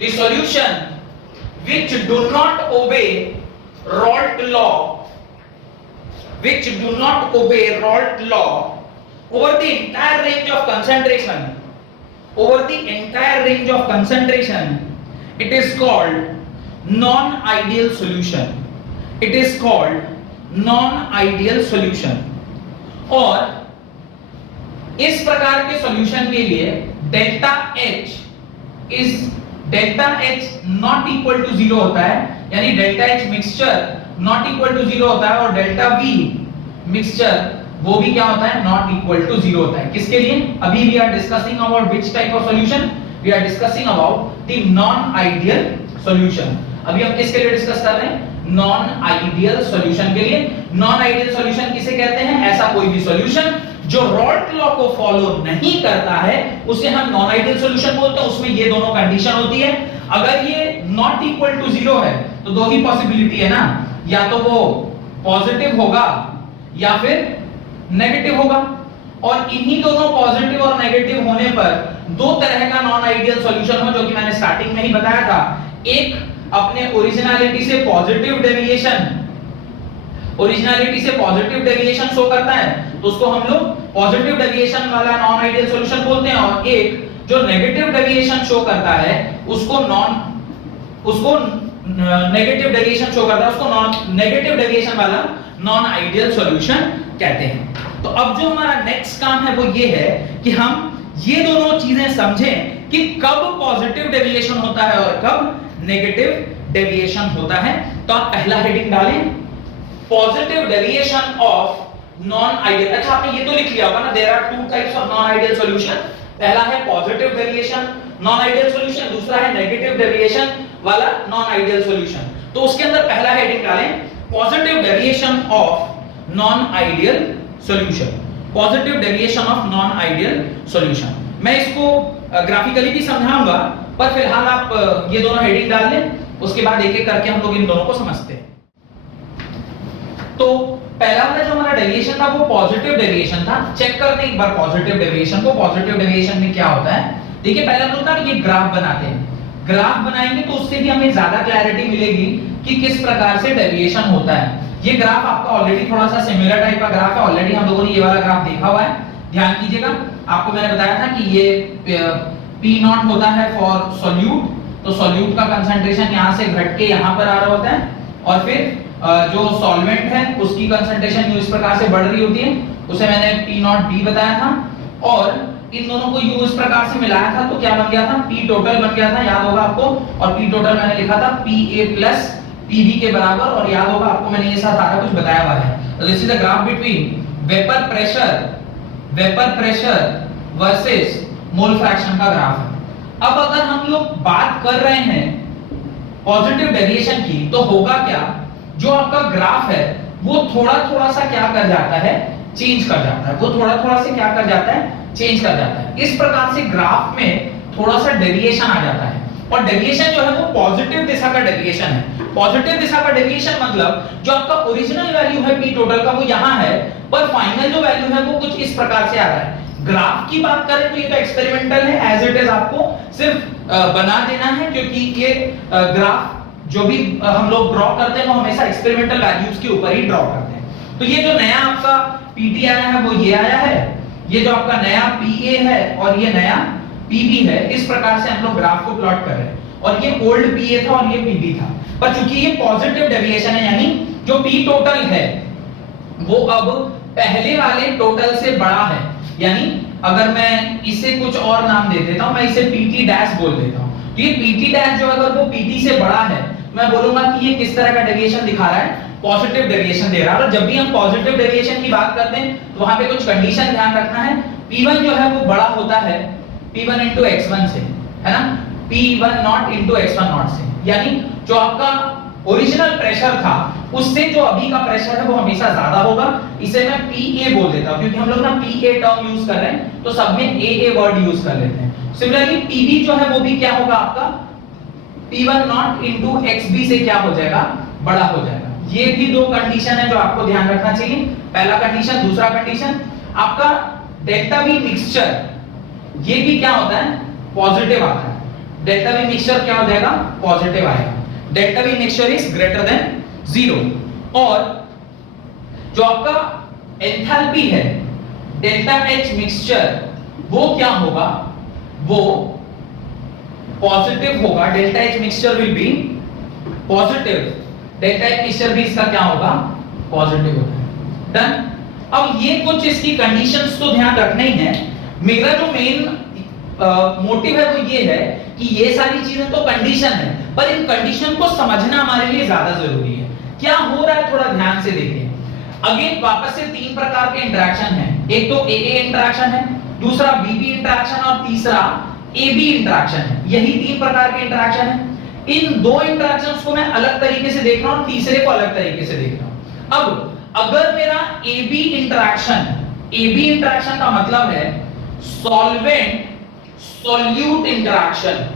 the solution which do not obey Raoult law, which do not obey Raoult law over the entire range of concentration, over the entire range of concentration, it is called non-ideal solution, it is called non-ideal solution। और इस प्रकार के solution के लिए delta H is delta H not equal to 0 होता है, यानी delta H mixture not equal to 0 होता है और डेल्टा V मिक्सचर वो भी क्या होता है, नॉट इक्वल टू 0 होता है। किसके लिए? अभी we are discussing about which type of solution, we are discussing about the non ideal solution. अभी हम किसके लिए डिस्कस कर रहे हैं? नॉन आइडियल सॉल्यूशन के लिए। नॉन आइडियल सॉल्यूशन किसे कहते हैं? ऐसा कोई भी सॉल्यूशन जो रॉल्ट लॉ को फॉलो नहीं करता है उसे हम नॉन आइडियल सॉल्यूशन बोलते हैं। उसमें ये दोनों कंडीशन होती है। अगर ये नॉट इक्वल टू 0 है तो दो ही पॉसिबिलिटी है ना, या तो वो पॉजिटिव होगा या फिर नेगेटिव होगा। और इन्हीं दोनों पॉजिटिव और नेगेटिव होने पर दो तरह का नॉन आइडियल सॉल्यूशन हो, जो कि मैंने स्टार्टिंग में ही बताया था। एक अपने ओरिजिनलिटी से पॉजिटिव डेविएशन, ओरिजिनलिटी से पॉजिटिव डेविएशन शो करता है तो उसको हम लोग पॉजिटिव डेविएशन वाला नॉन आइडियल सॉल्यूशन बोलते हैं। और एक जो नेगेटिव डेविएशन शो करता है उसको नेगेटिव डेविएशन शो करता है उसको नॉन नेगेटिव डेविएशन वाला नॉन आइडियल सॉल्यूशन कहते हैं। तो अब जो हमारा नेक्स्ट काम है वो ये है कि हम ये दोनों चीजें समझें कि कब पॉजिटिव डेविएशन होता है और कब नेगेटिव डेविएशन होता है। तो आप पहला हेडिंग डालें, positive deviation of non ideal. अच्छा, आपने ये तो लिख लिया होगा ना, there are two types of non ideal solution. पहला है positive deviation non ideal solution, दूसरा है नेगेटिव डेविएशन वाला नॉन आइडियल सॉल्यूशन। तो उसके अंदर पहला हेडिंग डालें, positive deviation of non ideal solution, positive deviation of non ideal solution. मैं इसको ग्राफिकली भी समझाऊंगा, पर फिलहाल आप ये दोनों हेडिंग डाल लें, उसके बाद एक एक करके हम लोग इन दोनों को समझते हैं। तो पहला वाला जो हमारा डेविएशन था वो पॉजिटिव डेविएशन था। चेक करते हैं एक बार पॉजिटिव डेविएशन को। पॉजिटिव डेविएशन में क्या होता है, देखिए पहला तो होता है ये ग्राफ बनाते हैं। ग्राफ बनाएंगे तो उससे भी हमें ज्यादा क्लैरिटी मिलेगी कि किस प्रकार से डेविएशन होता है। ये ग्राफ आपका ऑलरेडी थोड़ा सा सिमिलर टाइप का ग्राफ है, ऑलरेडी हम लोगों ने ये वाला ग्राफ देखा हुआ है। ध्यान कीजिएगा, आपको मैंने बताया था कि ये P नॉट होता है फॉर सॉल्यूट, तो सॉल्यूट का कंसंट्रेशन यहाँ से घट के यहाँ पर आ रहा होता है, और फिर जो सॉल्वेंट है उसकी कंसंट्रेशन इस प्रकार से बढ़ रही होती है, उसे मैंने P नॉट B बताया था। और इन दोनों को इस प्रकार से मिलाया था तो क्या बन गया था, P टोटल बन गया था, याद होगा आपको। और P टोटल मैंने लिखा था PA प्लस PB के बराबर, और याद होगा आपको मैंने ये सारा कुछ बताया हुआ है। तो this is the graph between vapour pressure versus mole fraction का ग्राफ है। अब अगर हम लोग बात कर रहे हैं पॉजिटिव डेविएशन की, तो होगा क्या, जो आपका ग्राफ है वो थोड़ा थोड़ा सा क्या कर जाता है, चेंज कर जाता है। वो थोड़ा थोड़ा से क्या कर जाता है, चेंज कर जाता है। इस प्रकार से ग्राफ में थोड़ा सा डेविएशन आ जाता है, और डेविएशन जो है वो पॉजिटिव दिशा का डेविएशन है। पॉजिटिव दिशा का डेविएशन मतलब जो आपका ओरिजिनल वैल्यू है P टोटल का वो यहाँ है, पर फाइनल जो वैल्यू है वो कुछ इस प्रकार से आ रहा है। ग्राफ की बात करें तो ये तो एक्सपेरिमेंटल है, एज इट इज आपको सिर्फ बना देना है, क्योंकि ये ग्राफ जो भी हम लोग ड्रॉ करते हैं वो हमेशा एक्सपेरिमेंटल वैल्यूज के ऊपर ही ड्रॉ करते हैं। तो ये जो नया आपका PT आया है वो ये आया है, ये जो आपका नया PA है और ये नया PB है। इस प्रकार से हम लोग ग्राफ को प्लॉट कर रहे हैं, और ये ओल्ड PA था और ये PB था। पर चूंकि ये पॉजिटिव डेविएशन है, यानी जो P टोटल है वो अब पहले वाले टोटल से बड़ा है। यानी अगर मैं इसे कुछ और नाम दे देता हूं, मैं इसे PT डैश बोल देता हूं, तो ये PT डैश जो अगर वो PT से बड़ा है, मैं बोलूंगा कि ये किस तरह का डेविएशन दिखा रहा है, पॉजिटिव डेविएशन दे रहा है। और जब भी हम पॉजिटिव डेविएशन की बात करते हैं तो वहां पे कुछ कंडीशन ध्यान रखना है। P1 जो है वो बड़ा होता है P1 into x1 से, है ना, P1 not into x1 not से। यानी जो आपका ओरिजिनल प्रेशर था उससे जो अभी का प्रेशर है वो हमेशा ज्यादा होगा। इसे मैं PA बोल देता हूं, क्योंकि हम लोग ना PA टर्म यूज कर रहे हैं तो सब में AA वर्ड यूज कर लेते हैं। सिमिलरली PB जो है वो भी क्या होगा आपका P1 नॉट इंटू XB से क्या हो जाएगा, बड़ा हो जाएगा। ये भी दो कंडीशन है जो आपको ध्यान रखना चाहिए। पहला कंडीशन, दूसरा कंडीशन आपका डेल्टा V मिक्सचर, ये भी क्या होता है, पॉजिटिव आता है। डेल्टा V मिक्सचर क्या हो जाएगा, पॉजिटिव आएगा। Delta V mixture is greater than 0। और जो आपका एंथैल्पी है डेल्टा H मिक्सचर, वो क्या होगा, वो पॉजिटिव होगा। Delta H mixture will be positive. Delta H mixture भी इसका क्या होगा, पॉजिटिव होगा। डन। अब ये कुछ इसकी कंडीशंस तो ध्यान रखना ही है। मेरा जो मेन मोटिव है वो ये है कि ये सारी चीजें तो कंडीशन है, पर इन कंडीशन को समझना हमारे लिए ज्यादा जरूरी है। क्या हो रहा है थोड़ा ध्यान से देखें। अगेन वापस से तीन प्रकार के इंटरेक्शन है। एक तो AA इंटरेक्शन है, दूसरा BB इंटरेक्शन और तीसरा AB इंटरेक्शन है। यही तीन प्रकार के इंटरेक्शन है। इन दो इंटरेक्शंस को मैं अलग तरीके से देख रहा हूं, तीसरे को अलग तरीके से देख रहा हूं। अब अगर मेरा AB इंटरेक्शन का मतलब है solvent solute interaction.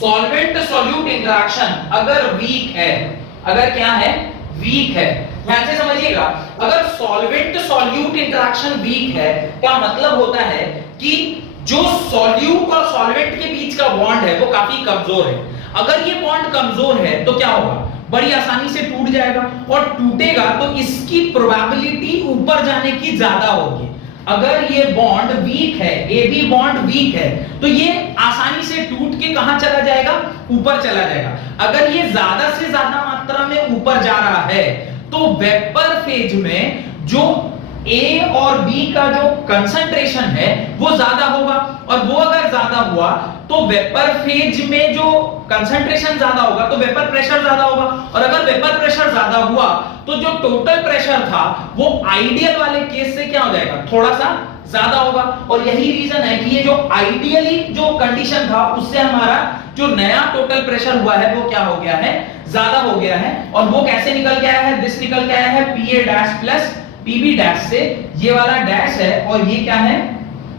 Solvent solute interaction अगर वीक है, अगर क्या है, वीक है, ध्यान से समझिएगा। अगर सॉल्वेंट सॉल्यूट इंटरेक्शन वीक है, क्या मतलब होता है कि जो सॉल्यूट और सॉल्वेंट के बीच का बॉन्ड है वो काफी कमजोर है। अगर ये बॉन्ड कमजोर है तो क्या होगा, बड़ी आसानी से टूट जाएगा, और टूटेगा तो इसकी प्रोबेबिलिटी ऊपर जाने की ज्यादा होगी। अगर ये बॉन्ड वीक है, AB बॉन्ड वीक है, तो ये आसानी से टूट के कहां चला जाएगा, ऊपर चला जाएगा। अगर ये ज्यादा से ज्यादा मात्रा में ऊपर जा रहा है तो वेपर फेज में जो A और B का जो कंसंट्रेशन है वो ज्यादा होगा, और वो अगर ज्यादा हुआ तो वेपर फेज में जो कंसंट्रेशन ज्यादा होगा तो वेपर प्रेशर ज्यादा होगा, और अगर वेपर प्रेशर ज्यादा हुआ तो जो टोटल प्रेशर था वो आइडियल वाले केस से क्या हो जाएगा, थोड़ा सा ज्यादा होगा। और यही रीजन है कि ये जो आइडियली जो कंडीशन था उससे हमारा जो नया टोटल प्रेशर हुआ है वो क्या हो गया है, ज्यादा हो गया है। और वो कैसे निकल के आया है, दिस निकल के आया है PA dash plus PB dash से। ये वाला डैश है और ये क्या है,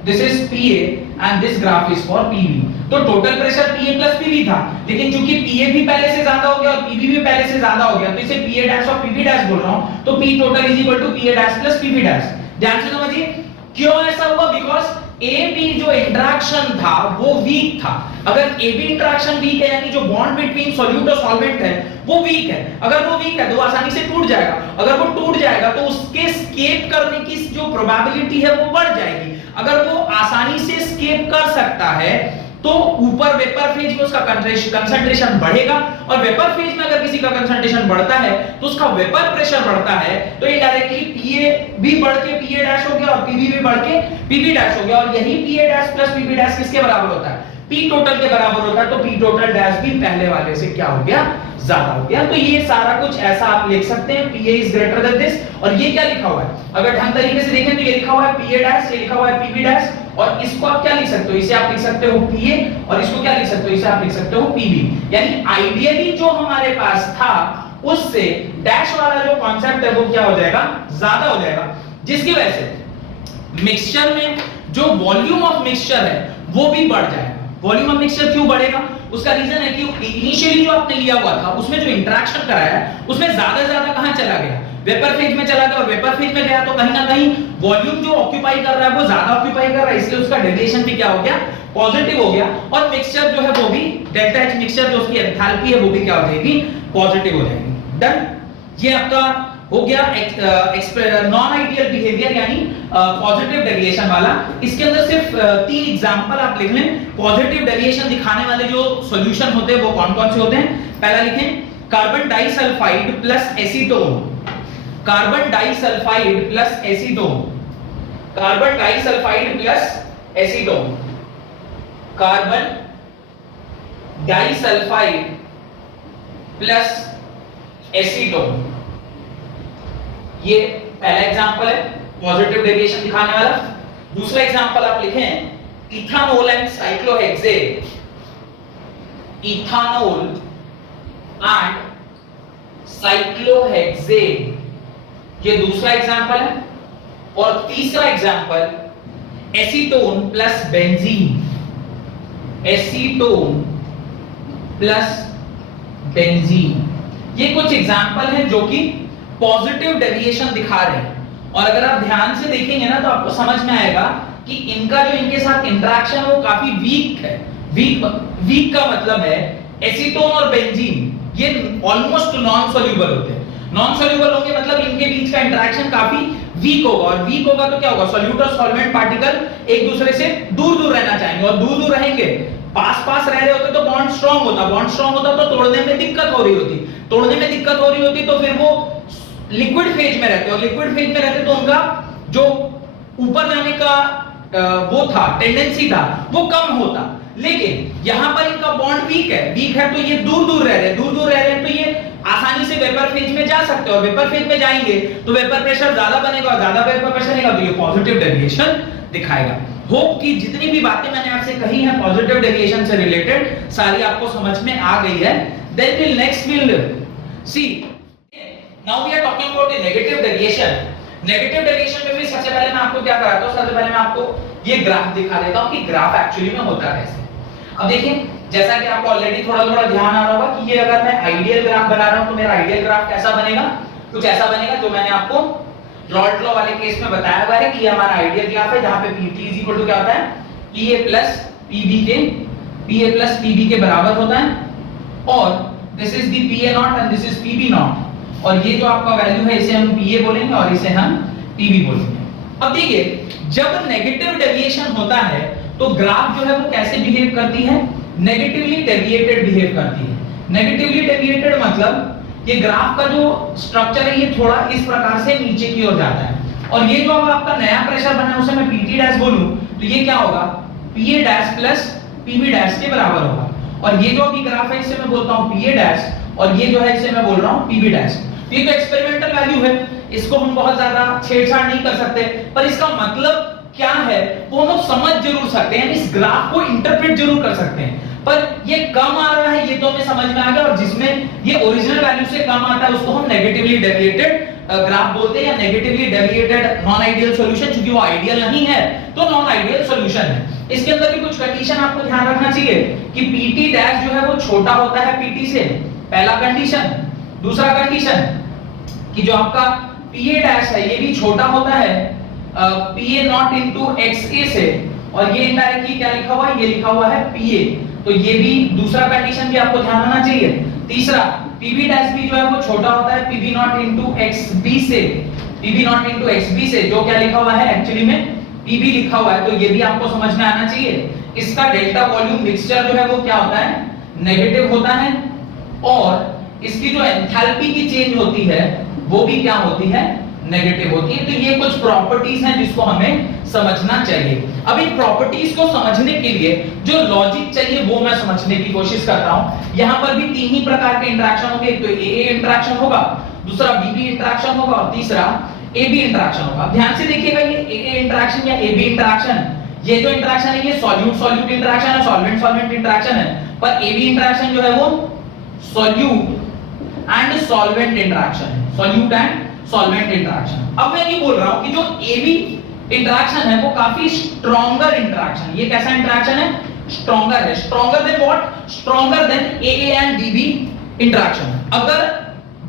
this is PA and this graph is for PB। तो total pressure PA plus PB था, लेकिन चूंकि PA भी पहले से ज्यादा हो गया और PB भी पहले से ज्यादा हो गया तो इसे PA डैश और PB डैश बोल रहा हूं। तो P total is equal to PA dash plus PB dash. ध्यान से समझिए क्यों ऐसा हुआ, बिकॉज AB जो इंटरेक्शन था वो वीक था। अगर AB इंटरेक्शन वीक है यानी जो बॉन्ड बिटवीन सॉल्यूट और सॉल्वेंट है वो वीक है। अगर वो वीक है तो आसानी से टूट जाएगा। अगर वो टूट जाएगा तो उसके स्केप करने की जो प्रोबेबिलिटी है वो बढ़ जाएगी। अगर वो आसानी से स्केप कर सकता है तो ऊपर वेपर फेज में उसका कंसंट्रेशन बढ़ेगा, और वेपर फेज में अगर किसी का कंसंट्रेशन बढ़ता है तो उसका वेपर प्रेशर बढ़ता है, तो इनडायरेक्टली PA भी बढ़ के PA डैश हो गया और PB भी बढ़ के PB डैश हो गया। और यही PA dash plus PB dash किसके बराबर होता है, P टोटल के बराबर होता है। तो P टोटल डैश भी पहले वाले से क्या हो गया, ज्यादा हो गया। तो ये सारा कुछ ऐसा आप लिख सकते हैं, PA is greater than this. और ये क्या लिखा हुआ है, अगर ढंग तरीके से देखें तो ये लिखा हुआ है PA डैश, ये लिखा हुआ है PB डैश, और इसको आप क्या लिख सकते हो, इसे आप लिख सकते हो PA, और इसको क्या लिख सकते हो, इसे आप लिख सकते हो PB। यानी आइडियली जो हमारे पास था उससे डैश वाला जो कॉन्सेप्ट है वो क्या हो जाएगा, ज्यादा हो जाएगा, जिसकी वजह से मिक्सचर में जो वॉल्यूम ऑफ मिक्सचर है वो भी बढ़ जाएगा। वॉल्यूम ऑफ मिक्सचर क्यों बढ़ेगा, उसका रीजन है कि इनिशियली जो आपने लिया हुआ था उसमें जो इंटरेक्शन कराया है उसमें ज्यादा कहां चला गया, वेपर फेज में चला गया, और वेपर फेज में गया तो कहीं ना कहीं वॉल्यूम जो ऑक्यूपाई कर रहा है वो ज्यादा ऑक्यूपाई कर रहा है, इसलिए उसका डेविएशन भी क्या हो गया, पॉजिटिव हो गया। और मिक्सचर जो है वो भी डेल्टा H मिक्सचर जो उसकी एंथैल्पी है वो भी क्या हो जाएगी, पॉजिटिव हो जाएगी। डन। ये आपका हो गया नॉन आइडियल बिहेवियर यानी पॉजिटिव डेविएशन वाला। इसके अंदर सिर्फ 3 एग्जांपल आप लिख लें। पॉजिटिव डेविएशन दिखाने वाले जो सॉल्यूशन होते हैं वो कौन-कौन से होते हैं। पहला लिखें, carbon disulphide plus acetone, carbon disulphide plus acetone, carbon disulphide plus acetone, carbon disulphide plus acetone. ये पहला एग्जांपल है पॉजिटिव डेविएशन दिखाने वाला। दूसरा एग्जांपल आप लिखें, ethanol and cyclohexane, ethanol and cyclohexane, ये दूसरा एग्जांपल है। और तीसरा example acetone plus benzene, acetone plus benzene. ये कुछ एग्जांपल हैं जो कि पॉजिटिव डेविएशन दिखा रहे हैं, और अगर आप ध्यान से देखेंगे ना तो आपको समझ में आएगा कि इनका जो इनके साथ इंटरेक्शन वो काफी वीक है। वीक का मतलब है एसीटोन और बेंजीन ये ऑलमोस्ट नॉन सॉल्युबल होते हैं। नॉन सॉल्युबल होंगे मतलब इनके बीच का इंटरेक्शन काफी वीक होगा, और वीक होगा तो क्या होगा, सॉल्यूट और सॉल्वेंट पार्टिकल एक दूसरे से दूर दूर रहना चाहेंगे, और दूर दूर रहेंगे, पास पास रह रहे होते तो बॉन्ड स्ट्रांग होता, बॉन्ड स्ट्रांग होता तो तोड़ने में दिक्कत हो रही होती, तोड़ने में दिक्कत हो रही होती तो फिर वो लिक्विड फेज में रहते, और लिक्विड फेज में रहते तो उनका जो ऊपर जाने का वो था टेंडेंसी था वो कम होता। लेकिन यहां पर इनका बॉन्ड वीक है तो ये दूर दूर रह रहे हैं तो ये आसानी से वेपर फेज में जा सकते हैं, और वेपर फेज में जाएंगे तो वेपर प्रेशर ज्यादा बनेगा, और ज्यादा वेपर प्रेशर रहेगा तो ये पॉजिटिव डेविएशन दिखाएगा। होप कि जितनी भी बातें मैंने आपसे कही हैं पॉजिटिव डेविएशन से रिलेटेड सारी आपको समझ में आ गई है। Then will next will see now we are talking about the negative deviation. Negative deviation में भी सबसे पहले मैं आपको क्या कराता हूं, सबसे पहले मैं आपको ये ग्राफ दिखा देता हूं कि ग्राफ एक्चुअली में होता कैसे। अब देखिए जैसा कि आपको ऑलरेडी थोड़ा थोड़ा ध्यान आ रहा होगा कि ये अगर मैं आइडियल ग्राफ बना रहा हूं तो मेरा आइडियल ग्राफ कैसा बनेगा, कुछ ऐसा बनेगा जो मैंने आपको रॉल्ट लॉ वाले केस में बताया हुआ है कि ये हमारा आइडियल ग्राफ है, जहां पे Pt क्या होता है, Pa Pb के बराबर होता है, और this is the Pa0 and this is Pb0, और ये जो आपका वैल्यू है इसे हम Pa बोलेंगे और इसे हम Pb बोलेंगे। अब देखिए जब नेगेटिव डेविएशन होता है तो ग्राफ जो है वो कैसे बिहेव करती है, नेगेटिवली डेविएटेड बिहेव करती है। नेगेटिवली डेविएटेड मतलब ये ग्राफ का जो स्ट्रक्चर है ये थोड़ा इस प्रकार से नीचे की ओर जाता है, और ये जो अब आपका नया प्रेशर बना है उसे मैं Pt डैश बोलूं तो ये क्या होगा, Pa dash plus Pb dash के बराबर होगा, और ये जो अभी ग्राफ है इसे मैं बोलता हूं Pa डैश, और ये जो है इसे मैं बोल रहा हूं Pb डैश। ये तो एक्सपेरिमेंटल वैल्यू है, इसको हम बहुत ज्यादा छेड़छाड़ नहीं कर सकते, पर इसका मतलब क्या है वो हम लोग समझ जरूर सकते हैं, इस ग्राफ को इंटरप्रेट जरूर कर सकते हैं। पर ये कम आ रहा है ये तो हमें समझ में आ गया, और जिसमें ये ओरिजिनल वैल्यू से कम आता है उसको हम नेगेटिवली डेविएटेड ग्राफ बोलते हैं, या negatively deviated non ideal solution, क्योंकि वो आइडियल नहीं है तो नॉन आइडियल सॉल्यूशन है। इसके अंदर भी कुछ कंडीशन आपको ध्यान रखना चाहिए कि Pt डैश जो है वो छोटा होता है Pt से, पहला कंडीशन। दूसरा कंडीशन कि जो आपका Pa डैश है ये भी छोटा होता है Pa0 into XA से, और ये इनडायरेक्टली क्या लिखा हुआ है, ये लिखा हुआ है Pa, तो ये भी दूसरा कंडीशन भी आपको ध्यान रखना चाहिए। तीसरा Pb डैश भी जो है वो छोटा होता है Pb0 into XB से, Pb0 into XB से, जो क्या लिखा हुआ है एक्चुअली में Pb लिखा हुआ है, तो ये भी आपको समझ में आना चाहिए। इसका डेल्टा वॉल्यूम मिक्सचर जो है वो क्या होता है, नेगेटिव होता है, और इसकी जो एंथैल्पी की चेंज होती है वो भी क्या होती है, नेगेटिव होती है। तो ये कुछ प्रॉपर्टीज हैं जिसको हमें समझना चाहिए। अब इन प्रॉपर्टीज को समझने के लिए जो लॉजिक चाहिए वो मैं समझने की कोशिश करता हूं। यहां पर भी तीन ही प्रकार के इंटरेक्शन होंगे, एक तो AA इंटरेक्शन होगा, दूसरा BB इंटरेक्शन होगा, और तीसरा AB इंटरेक्शन होगा। ध्यान से देखिएगा ये AA इंटरेक्शन या AB इंटरेक्शन, ये जो इंटरेक्शन है ये सॉल्यूट सॉल्यूट इंटरेक्शन है, सॉल्वेंट सॉल्वेंट इंटरेक्शन है, पर AB इंटरेक्शन जो है वो सॉल्यूट एंड सॉल्वेंट इंटरेक्शन है, सॉल्यूट एंड सॉल्वेंट इंटरेक्शन। अब मैं ये बोल रहा हूं कि जो AB इंटरेक्शन है वो काफी स्ट्रॉन्गर इंटरेक्शन, ये कैसा इंटरेक्शन है, स्ट्रॉन्गर है, stronger than what, stronger than AA and BB interaction. अगर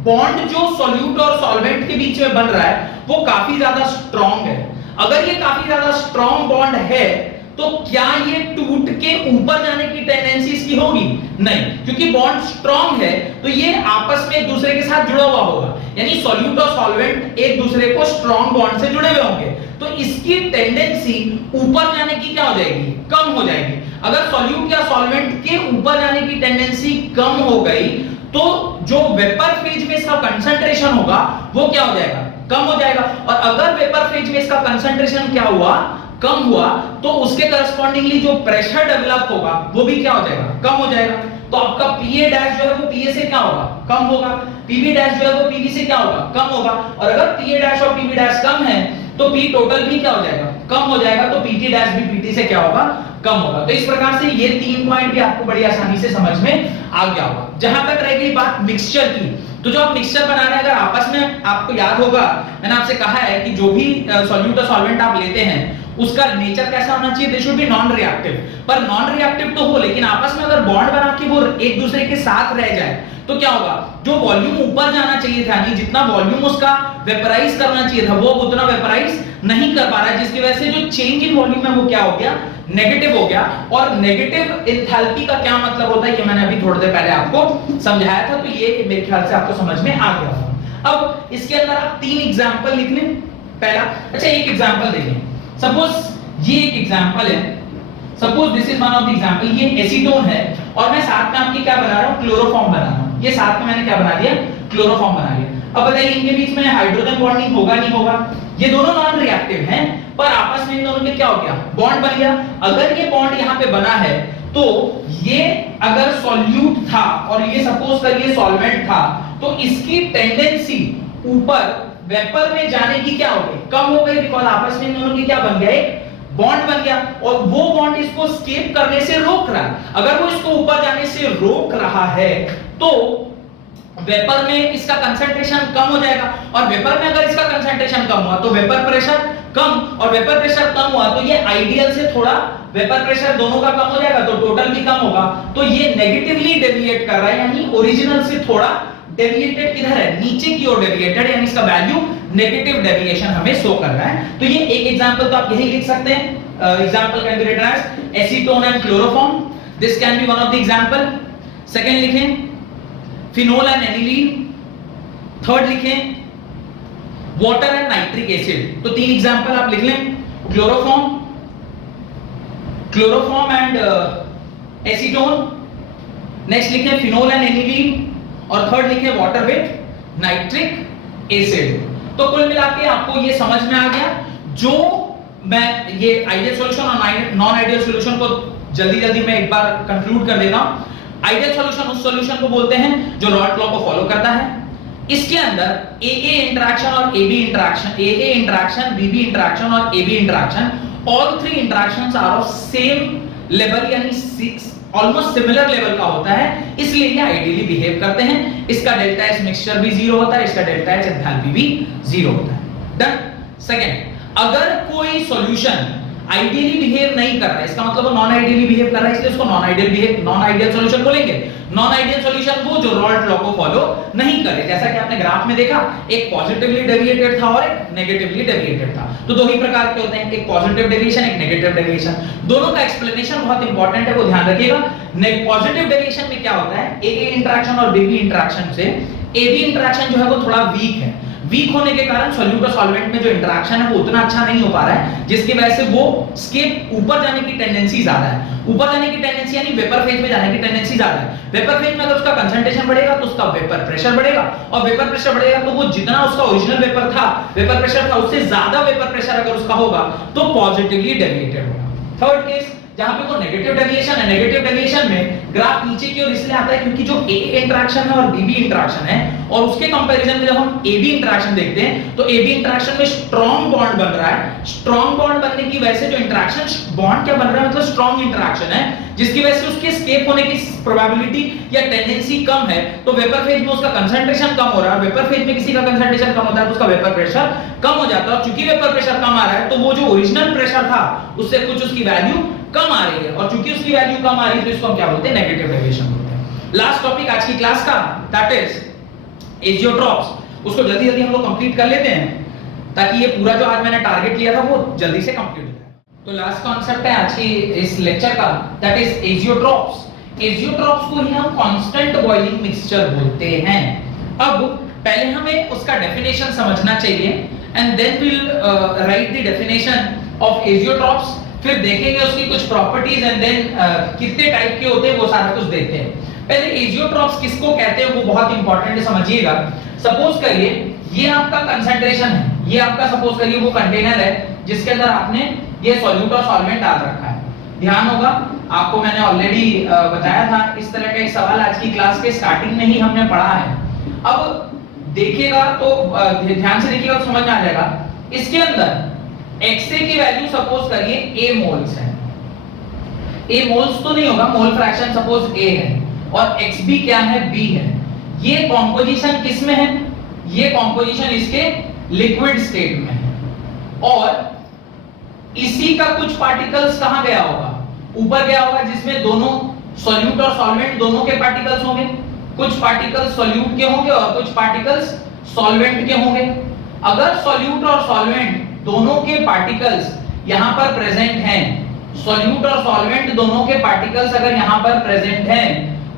बॉन्ड जो सॉल्यूट और सॉल्वेंट के बीच में बन रहा है वो काफी ज्यादा स्ट्रॉन्ग है, अगर ये काफी ज्यादा स्ट्रॉन्ग बॉन्ड है तो क्या ये टूट के ऊपर जाने की टेंडेंसी इसकी होगी, नहीं, क्योंकि बॉन्ड स्ट्रॉन्ग है तो ये आपस में एक दूसरे के साथ जुड़ा हुआ होगा, यानी सॉल्यूट और सॉल्वेंट एक दूसरे को स्ट्रॉन्ग बॉन्ड से जुड़े हुए होंगे, तो इसकी टेंडेंसी ऊपर जाने की क्या हो जाएगी, कम हो जाएगी। अगर सॉल्यूट या सॉल्वेंट के ऊपर जाने की टेंडेंसी कम हो गई तो जो वेपर फेज में इसका कंसंट्रेशन होगा वो क्या हो जाएगा, कम हो जाएगा, और अगर वेपर फेज में इसका कंसंट्रेशन क्या हुआ, कम हुआ, तो उसके करस्पॉन्डिंगली जो प्रेशर डेवलप होगा वो भी क्या हो जाएगा, कम हो जाएगा। तो आपका Pa डैश जो है वो Pa से क्या होगा, कम होगा, Pb डैश जो है वो Pb से क्या होगा, कम होगा, और अगर Pa डैश और Pb डैश कम है तो P टोटल भी क्या हो जाएगा, कम हो जाएगा, तो Pt डैश भी Pt से क्या होगा, कम होगा। तो इस प्रकार से ये तीन पॉइंट भी आपको बड़ी आसानी से समझ में आ गया होगा। जहां तक रह गई बात मिक्सचर की, तो जो आप मिक्सचर बना रहे हैं, अगर आपस में आपको याद होगा मैंने आपसे कहा है कि जो भी सॉल्यूट और सॉल्वेंट आप लेते हैं उसका नेचर कैसा होना चाहिए, they should be non reactive. पर नॉन रिएक्टिव तो हो, लेकिन आपस में अगर बॉन्ड बना के वो एक दूसरे के साथ रह जाए तो क्या होगा, जो वॉल्यूम ऊपर जाना चाहिए था, यानी जितना वॉल्यूम उसका वेपराइज करना चाहिए था वो उतना वेपराइज नहीं कर पा रहा है, जिसकी वजह से जो चेंज इन वॉल्यूम है वो क्या हो गया, नेगेटिव हो गया। और नेगेटिव एंथैल्पी का क्या मतलब होता है ये मैंने अभी थोड़ी देर पहले आपको समझाया था, तो ये मेरे ख्याल से आपको समझ में आ गया होगा। अब इसके अंदर आप 3 एग्जांपल लिख लें। पहला, अच्छा एक एग्जांपल देखें, सपोज ये एक एग्जांपल है, suppose this is one of the example, ये एसीटोन है और मैं साथ में आपकी क्या बना रहा हूं, क्लोरोफॉर्म बना रहा हूं। ये साथ में मैंने क्या बना दिया, क्लोरोफॉर्म बना दिया। अब बताइए इनके बीच में हाइड्रोजन बॉन्डिंग होगा नहीं होगा, ये दोनों नॉन रिएक्टिव हैं पर आपस में इन दोनों में क्या हो गया, बॉन्ड बन गया। अगर ये बॉन्ड यहां पे बना है तो ये अगर सॉल्यूट था और ये सपोज करिए सॉल्वेंट था, तो इसकी टेंडेंसी ऊपर वेपर में जाने की क्या हो गई, कम हो गई, बिकॉज़ आपस में इन दोनों की क्या बन गया, एक बॉन्ड बन गया और वो बॉन्ड इसको स्केप करने से रोक रहा है। अगर वो इसको ऊपर जाने से रोक रहा है तो वेपर में इसका कंसंट्रेशन कम हो जाएगा, और वेपर में अगर इसका कंसंट्रेशन कम हुआ तो वेपर प्रेशर कम, और वेपर प्रेशर कम हुआ तो ये आइडियल से थोड़ा वेपर प्रेशर दोनों का कम हो जाएगा, तो टोटल भी कम होगा। तो ये नेगेटिवली डेविएट कर रहा है, यानी ओरिजिनल से थोड़ा डेविएटेड किधर है, नीचे की ओर डेविएटेड, यानी इसका वैल्यू नेगेटिव डेविएशन हमें शो कर रहा है। तो ये एक एग्जांपल तो आप यही लिख सकते हैं, example can be written as acetone and chloroform, this can be one of the example. Second लिखें फिनोल एंड एनिलीन, थर्ड लिखें वाटर एंड नाइट्रिक एसिड। तो 3 एग्जांपल आप लिख लें, क्लोरोफॉर्म एंड एसीटोन, नेक्स्ट लिखें फिनोल एंड एनिलीन, और third लिखें water with nitric acid. तो कुल मिलाके आपको ये समझ में आ गया, जो मैं ये आइडियल सॉल्यूशन और नॉन आइडियल सॉल्यूशन को जल्दी मैं एक बार कंक्लूड कर देता हूं। आइडियल सॉल्यूशन उस सॉल्यूशन को बोलते हैं जो रॉल्ट लॉ को फॉलो करता है। इसके अंदर AA इंटरेक्शन और AB interaction, AA interaction, BB interaction और AB interaction, all 3 interactions are of same level, यानी ऑलमोस्ट सिमिलर लेवल का होता है, इसलिए ये आइडियली बिहेव करते हैं। इसका डेल्टा एच मिक्सचर भी 0 होता है, इसका डेल्टा एच एंथैल्पी भी 0 होता है। डन। सेकंड, अगर कोई सॉल्यूशन आइडियली बिहेव नहीं कर रहा है, इसका मतलब वो नॉन आइडियली बिहेव कर रहा है, इसलिए उसको नॉन आइडियल सॉल्यूशन बोलेंगे। नॉन आइडियल सॉल्यूशन वो जो रॉल्ट लॉ को फॉलो नहीं करे, जैसा कि आपने ग्राफ में देखा, एक पॉजिटिवली डेविएटेड था और एक नेगेटिवली डेविएटेड था। तो दो ही प्रकार के होते हैं, एक पॉजिटिव डेविएशन, एक नेगेटिव डेविएशन। दोनों का एक्सप्लेनेशन बहुत इंपॉर्टेंट है, वो ध्यान रखिएगा। पॉजिटिव डेविएशन में क्या होता है, AA इंटरेक्शन और BB इंटरेक्शन से AB इंटरेक्शन जो है वो थोड़ा वीक है। वीक होने के कारण सॉल्यूट और सॉल्वेंट में जो इंटरेक्शन है वो उतना अच्छा नहीं हो पा रहा है, जिसकी वजह से वो स्केप ऊपर जाने की टेंडेंसी ज्यादा है। ऊपर जाने की टेंडेंसी यानी वेपर फेज में जाने की टेंडेंसी ज्यादा है। वेपर फेज में अगर उसका कंसंट्रेशन बढ़ेगा तो उसका वेपर प्रेशर बढ़ेगा, और वेपर प्रेशर बढ़ेगा तो वो जितना उसका ओरिजिनल वेपर था, वेपर प्रेशर था, उससे ज्यादा वेपर प्रेशर अगर उसका होगा तो पॉजिटिवली डेविएटेड होगा। थर्ड केस जहां पे वो नेगेटिव डेविएशन है, नेगेटिव डेविएशन में ग्राफ नीचे की ओर इसलिए आता है क्योंकि जो AA इंटरेक्शन है और BB इंटरेक्शन है, और उसके कंपैरिजन में जब हम AB इंटरेक्शन देखते हैं तो AB इंटरेक्शन में स्ट्रॉन्ग बॉन्ड बन रहा है। स्ट्रॉन्ग बॉन्ड बनने की वजह से जो इंटरेक्शन बॉन्ड क्या बन रहा है, मतलब स्ट्रॉन्ग इंटरेक्शन है, जिसकी वजह से उसके एस्केप होने की प्रोबेबिलिटी या टेंडेंसी कम है। तो वेपर फेज में उसका कंसंट्रेशन कम हो रहा है, वेपर फेज में किसी का कंसंट्रेशन कम होता है तो उसका वेपर प्रेशर कम हो जाता है, और चूंकि वेपर प्रेशर कम आ रहा है तो वो जो ओरिजिनल प्रेशर था उससे कुछ उसकी वैल्यू कम आ रही है, और चूंकि उसकी वैल्यू कम आ रही है तो इसको हम क्या बोलते हैं, नेगेटिव डेविएशन बोलते हैं। लास्ट टॉपिक आज की क्लास का, दैट इज एजियोट्रॉप्स। उसको जल्दी हम लोग कंप्लीट कर लेते हैं ताकि ये पूरा जो आज मैंने टारगेट लिया था वो जल्दी से कंप्लीट हो जाए। तो लास्ट कॉन्सेप्ट है आज की इस लेक्चर का, दैट इज एजियोट्रॉप्स। एजियोट्रॉप्स को ही हम कांस्टेंट बॉइलिंग मिक्सचर बोलते हैं। अब पहले हमें उसका डेफिनेशन समझना चाहिए, and then we will write the definition of azeotropes, फिर देखेंगे उसकी कुछ प्रॉपर्टीज, एंड देन कितने टाइप के होते हैं वो सारा कुछ देखते हैं। पहले एजियोट्रॉप्स किसको कहते हैं वो बहुत इंपॉर्टेंट है, समझिएगा। सपोज करिए ये आपका कंसंट्रेशन है, ये आपका सपोज करिए वो कंटेनर है जिसके अंदर आपने ये सॉल्यूट और सॉल्वेंट डाल रखा है। ध्यान होगा आपको मैंने ऑलरेडी बताया था, इस तरह का एक सवाल आज की क्लास के स्टार्टिंग में ही हमने पढ़ा है। अब देखिएगा तो ध्यान से देखिएगा तो समझ में आ जाएगा। इसके अंदर XA की वैल्यू सपोज करिए A मोल्स है, A मोल्स तो नहीं होगा, मोल फ्रैक्शन सपोज A है, और XB क्या है, B है। ये कॉम्पोजिशन किस में है? ये कॉम्पोजिशन इसके लिक्विड स्टेट में है, और इसी का कुछ पार्टिकल्स कहां गया होगा? ऊपर गया होगा, जिसमें दोनों सॉल्यूट और सॉल्वेंट दोनों के पार्टिकल्स होंगे। कुछ पार्टिकल्स सॉल्यूट के होंगे और कुछ पार्टिकल्स सॉल्वेंट के होंगे। अगर सॉल्यूट और सॉल्वेंट दोनों के पार्टिकल्स यहां पर प्रेजेंट हैं, सॉल्यूट और सॉल्वेंट दोनों के पार्टिकल्स अगर यहां पर प्रेजेंट हैं,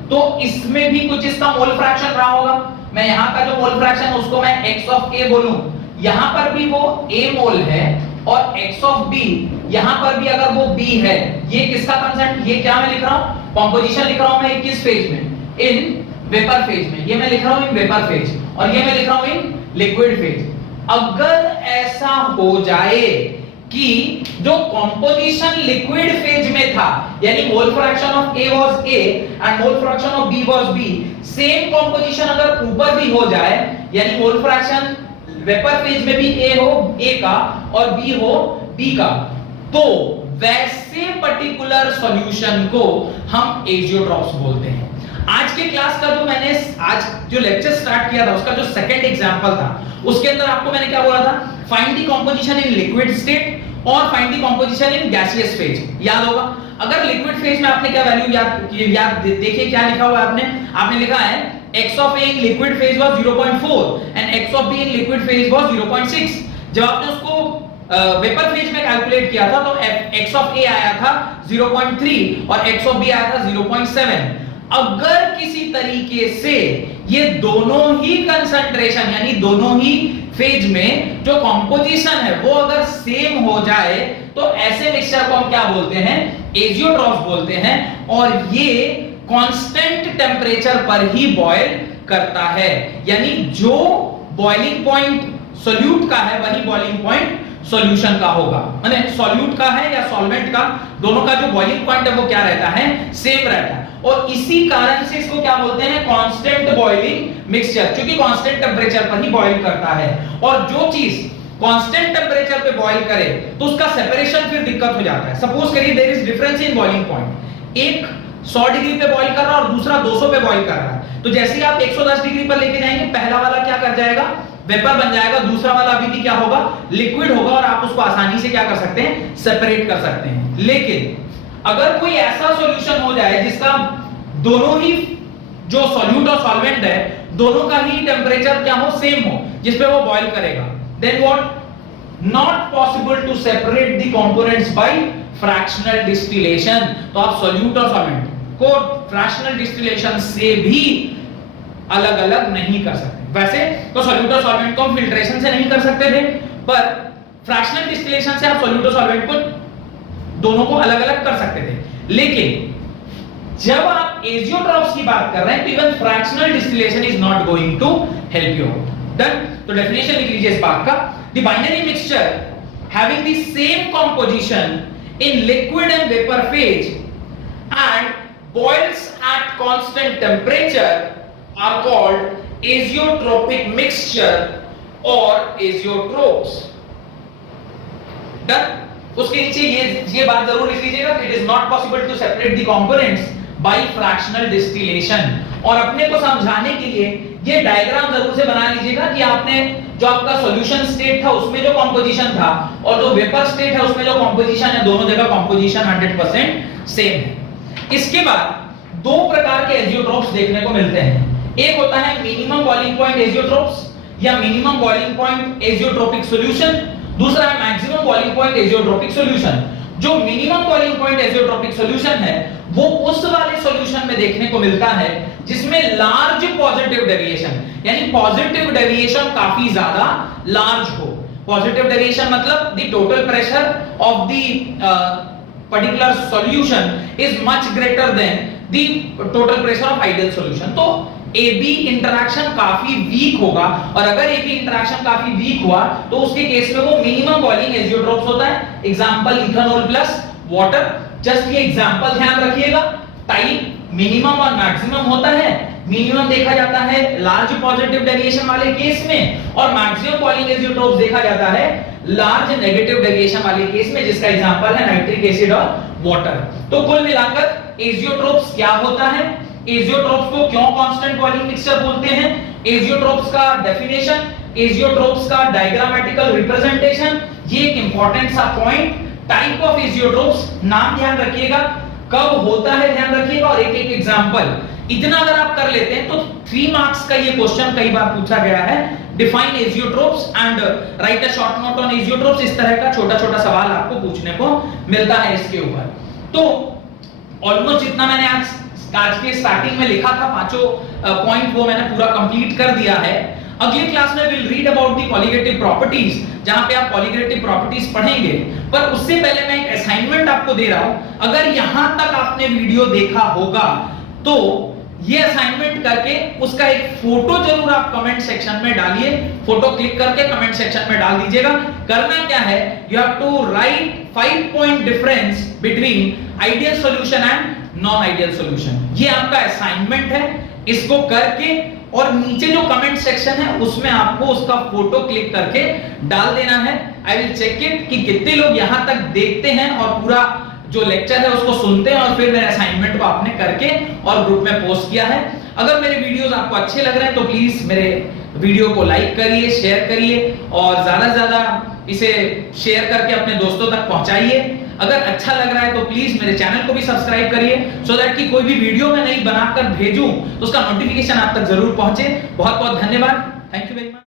तो इसमें भी कुछ इसका मोल फ्रैक्शन रहा होगा। मैं यहां का जो मोल फ्रैक्शन उसको मैं x ऑफ a बोलूं, यहां पर भी वो a मोल है, और x ऑफ b यहां पर भी अगर वो b है। ये किसका कंसेंट? ये क्या मैं लिख रहा हूं? कॉम्पोजिशन लिख रहा हूं मैं किस फेज में? इन वेपर फेज में। ये मैं लिख रहा हूं इन वेपर फेज, और ये मैं लिख रहा हूं इन लिक्विड फेज। अगर ऐसा हो जाए कि जो कॉम्पोजिशन लिक्विड फेज में था, यानी मोल fraction of A was A and mole fraction of B was B, same composition अगर ऊपर भी हो जाए, यानी मोल फ्रैक्शन वेपर फेज में भी A हो A का और B हो B का, तो वैसे पर्टिकुलर सॉल्यूशन को हम एजियोट्रॉप्स बोलते हैं। आज के क्लास का जो मैंने आज जो लेक्चर स्टार्ट किया था, उसका जो सेकंड एग्जांपल था, उसके अंदर आपको मैंने क्या बोला था? Find the composition in liquid state और find the composition in gaseous phase. याद होगा? अगर लिक्विड फेज में आपने क्या वैल्यू याद देखिए क्या लिखा हुआ है आपने लिखा है x of a in liquid phase was 0.4 and x of b in liquid phase was 0.6। जब आपने उसको वेपर फेज में कैलकुलेट किया था, तो x of a आया था 0.3 और x of b आया था 0.7। अगर किसी तरीके से ये दोनों ही कंसंट्रेशन, यानी दोनों ही फेज में जो कॉम्पोजिशन है वो अगर सेम हो जाए, तो ऐसे मिक्सचर को हम क्या बोलते हैं? एजियोट्रॉप्स बोलते हैं। और ये कांस्टेंट टेम्परेचर पर ही बॉयल करता है, यानी जो बॉइलिंग पॉइंट सॉल्यूट का है वही बॉइलिंग पॉइंट सॉल्यूशन का होगा। माने सॉल्यूट का है या सॉल्वेंट का, दोनों का जो बॉइलिंग पॉइंट है वो क्या रहता है? सेम रहता है। और इसी कारण से इसको क्या बोलते हैं? कांस्टेंट बॉइलिंग मिक्सचर, क्योंकि कांस्टेंट टेम्परेचर पर ही बॉयल करता है। और जो चीज कांस्टेंट टेम्परेचर पे बॉयल करे तो उसका सेपरेशन फिर दिक्कत हो जाता है। सपोज करिए there is difference in boiling point, एक 100 डिग्री पे बॉईल कर रहा है और दूसरा 200 पे बॉईल कर रहा है, तो जैसे ही आप 110 डिग्री पर लेके जाएंगे, पहला वाला क्या कर जाएगा? वेपर बन जाएगा, दूसरा वाला अभी भी क्या होगा? लिक्विड होगा, और आप उसको आसानी से क्या कर सकते हैं? सेपरेट कर सकते हैं। लेकिन अगर कोई ऐसा सॉल्यूशन हो जाए जिसका दोनों ही जो सॉल्यूट और सॉल्वेंट है दोनों का ही टेम्परेचर क्या हो? सेम हो, जिस पे वो बॉईल करेगा, then what? Not possible to separate the components by fractional distillation. तो आप सॉल्यूट और सॉल्वेंट को फ्रैक्शनल डिस्टिलेशन से भी अलग अलग नहीं कर सकते। वैसे तो सॉल्यूट और सॉल्वेंट को हम फिल्ट्रेशन से नहीं कर सकते थे, पर फ्रैक्शनल डिस्टिलेशन से आप सॉल्यूट और सॉल्वेंट को दोनों को अलग अलग कर सकते थे। लेकिन जब आप एजियोट्रॉप्स की बात कर रहे हैं, तो even fractional distillation is not going to help you. Done? तो डेफिनेशन लिख लीजिए इस बात का। The binary mixture having the same composition in liquid and vapour phase and boils at constant temperature are called azeotropic mixture or azeotropes. Done? उसके नीचे ये बात जरूर लिख लीजिएगा कि it is not possible to separate the components by fractional distillation। और अपने को समझाने के लिए ये डायग्राम जरूर से बना लीजिएगा कि आपने जो आपका सॉल्यूशन स्टेट था उसमें जो कंपोजिशन था और जो वेपर स्टेट है उसमें जो कंपोजिशन है, दोनों जगह कंपोजिशन 100% सेम है। इसके बाद दो प्रकार के एजियोट्रॉप्स देखने को मिलते हैं। एक होता है मिनिमम बॉइलिंग पॉइंट एजियोट्रॉप्स या मिनिमम बॉइलिंग पॉइंट एजियोट्रोपिक सॉल्यूशन, दूसरा है मैक्सिमम बॉइलिंग पॉइंट एजियोट्रोपिक सॉल्यूशन। जो मिनिमम बॉइलिंग पॉइंट एजियोट्रोपिक सॉल्यूशन है वो उस वाले सॉल्यूशन में देखने को मिलता है जिसमें लार्ज पॉजिटिव डेविएशन, यानी पॉजिटिव डेविएशन काफी ज्यादा लार्ज हो। पॉजिटिव डेविएशन मतलब the total pressure of the particular solution is much greater than the total pressure of ideal solution। तो AB इंटरैक्शन काफी वीक होगा, और अगर AB इंटरैक्शन काफी वीक हुआ तो उसके केस में वो मिनिमम बॉइलिंग एजियोट्रॉप्स होता है। Example ethanol plus water. Just ये एग्जांपल ध्यान रखिएगा। टाइप मिनिमम और मैक्सिमम होता है। मिनिमम देखा जाता है लार्ज पॉजिटिव डेविएशन वाले केस में, और मैक्सिमम बॉइलिंग एजियोट्रॉप्स देखा जाता है लार्ज नेगेटिव डेविएशन वाले केस में, जिसका एग्जांपल है नाइट्रिक एसिड और वाटर। तो कुल मिलाकर एजियोट्रॉप्स क्या होता है? एजियोट्रोप्स को क्यों कांस्टेंट बॉइलिंग मिक्सचर बोलते हैं, एजियोट्रोप्स का डेफिनेशन, एजियोट्रोप्स का डायग्रामेटिकल रिप्रेजेंटेशन, ये एक इंपॉर्टेंट सा पॉइंट, टाइप ऑफ एजियोट्रोप्स, नाम ध्यान रखिएगा, कब होता है ध्यान रखिएगा, और एक एक एग्जांपल। इतना अगर आप कर लेते हैं तो 3 मार्क्स का ये क्वेश्चन कई बार पूछा गया है, define azeotropes and right a short note on azeotropes, इस तरह का छोटा-छोटा सवाल आपको पूछने को मिलता है इसके ऊपर। तो ऑलमोस्ट जितना मैंने आज के स्टार्टिंग में लिखा था पांचों पॉइंट वो मैंने पूरा कंप्लीट कर दिया है। अगली क्लास में will read about the colligative properties, जहां पे आप पॉलीगेटिव प्रॉपर्टीज पढ़ेंगे। पर उससे पहले मैं एक असाइनमेंट आपको दे रहा हूं, अगर यहां तक आपने वीडियो देखा होगा तो ये असाइनमेंट करके उसका एक फोटो जरूर आप कमेंट सेक्शन में डालिए, फोटो क्लिक करके कमेंट सेक्शन में डाल दीजिएगा। करना क्या है, you have to write 5 point difference between ideal solution and non ideal solution. ये आपका असाइनमेंट है, इसको करके और नीचे जो कमेंट सेक्शन है उसमें आपको उसका फोटो क्लिक करके डाल देना है। आई विल चेक इट कि कितने लोग यहां तक देखते हैं और पूरा जो लेक्चर है उसको सुनते हैं और फिर मेरे असाइनमेंट को आपने करके और ग्रुप में पोस्ट किया है। अगर मेरे वीडियोस आपको अच्छे लग रहे हैं तो प्लीज मेरे वीडियो को लाइक करिए, शेयर करिए और ज्यादा से ज्यादा इसे शेयर करके अपने दोस्तों तक पहुंचाइए। अगर अच्छा लग रहा है तो प्लीज मेरे चैनल को भी सब्सक्राइब करिए सो दैट कि कोई भी वीडियो मैं नई बनाकर भेजूं तो उसका नोटिफिकेशन आप तक जरूर पहुंचे। बहुत बहुत धन्यवाद, थैंक यू वेरी मच।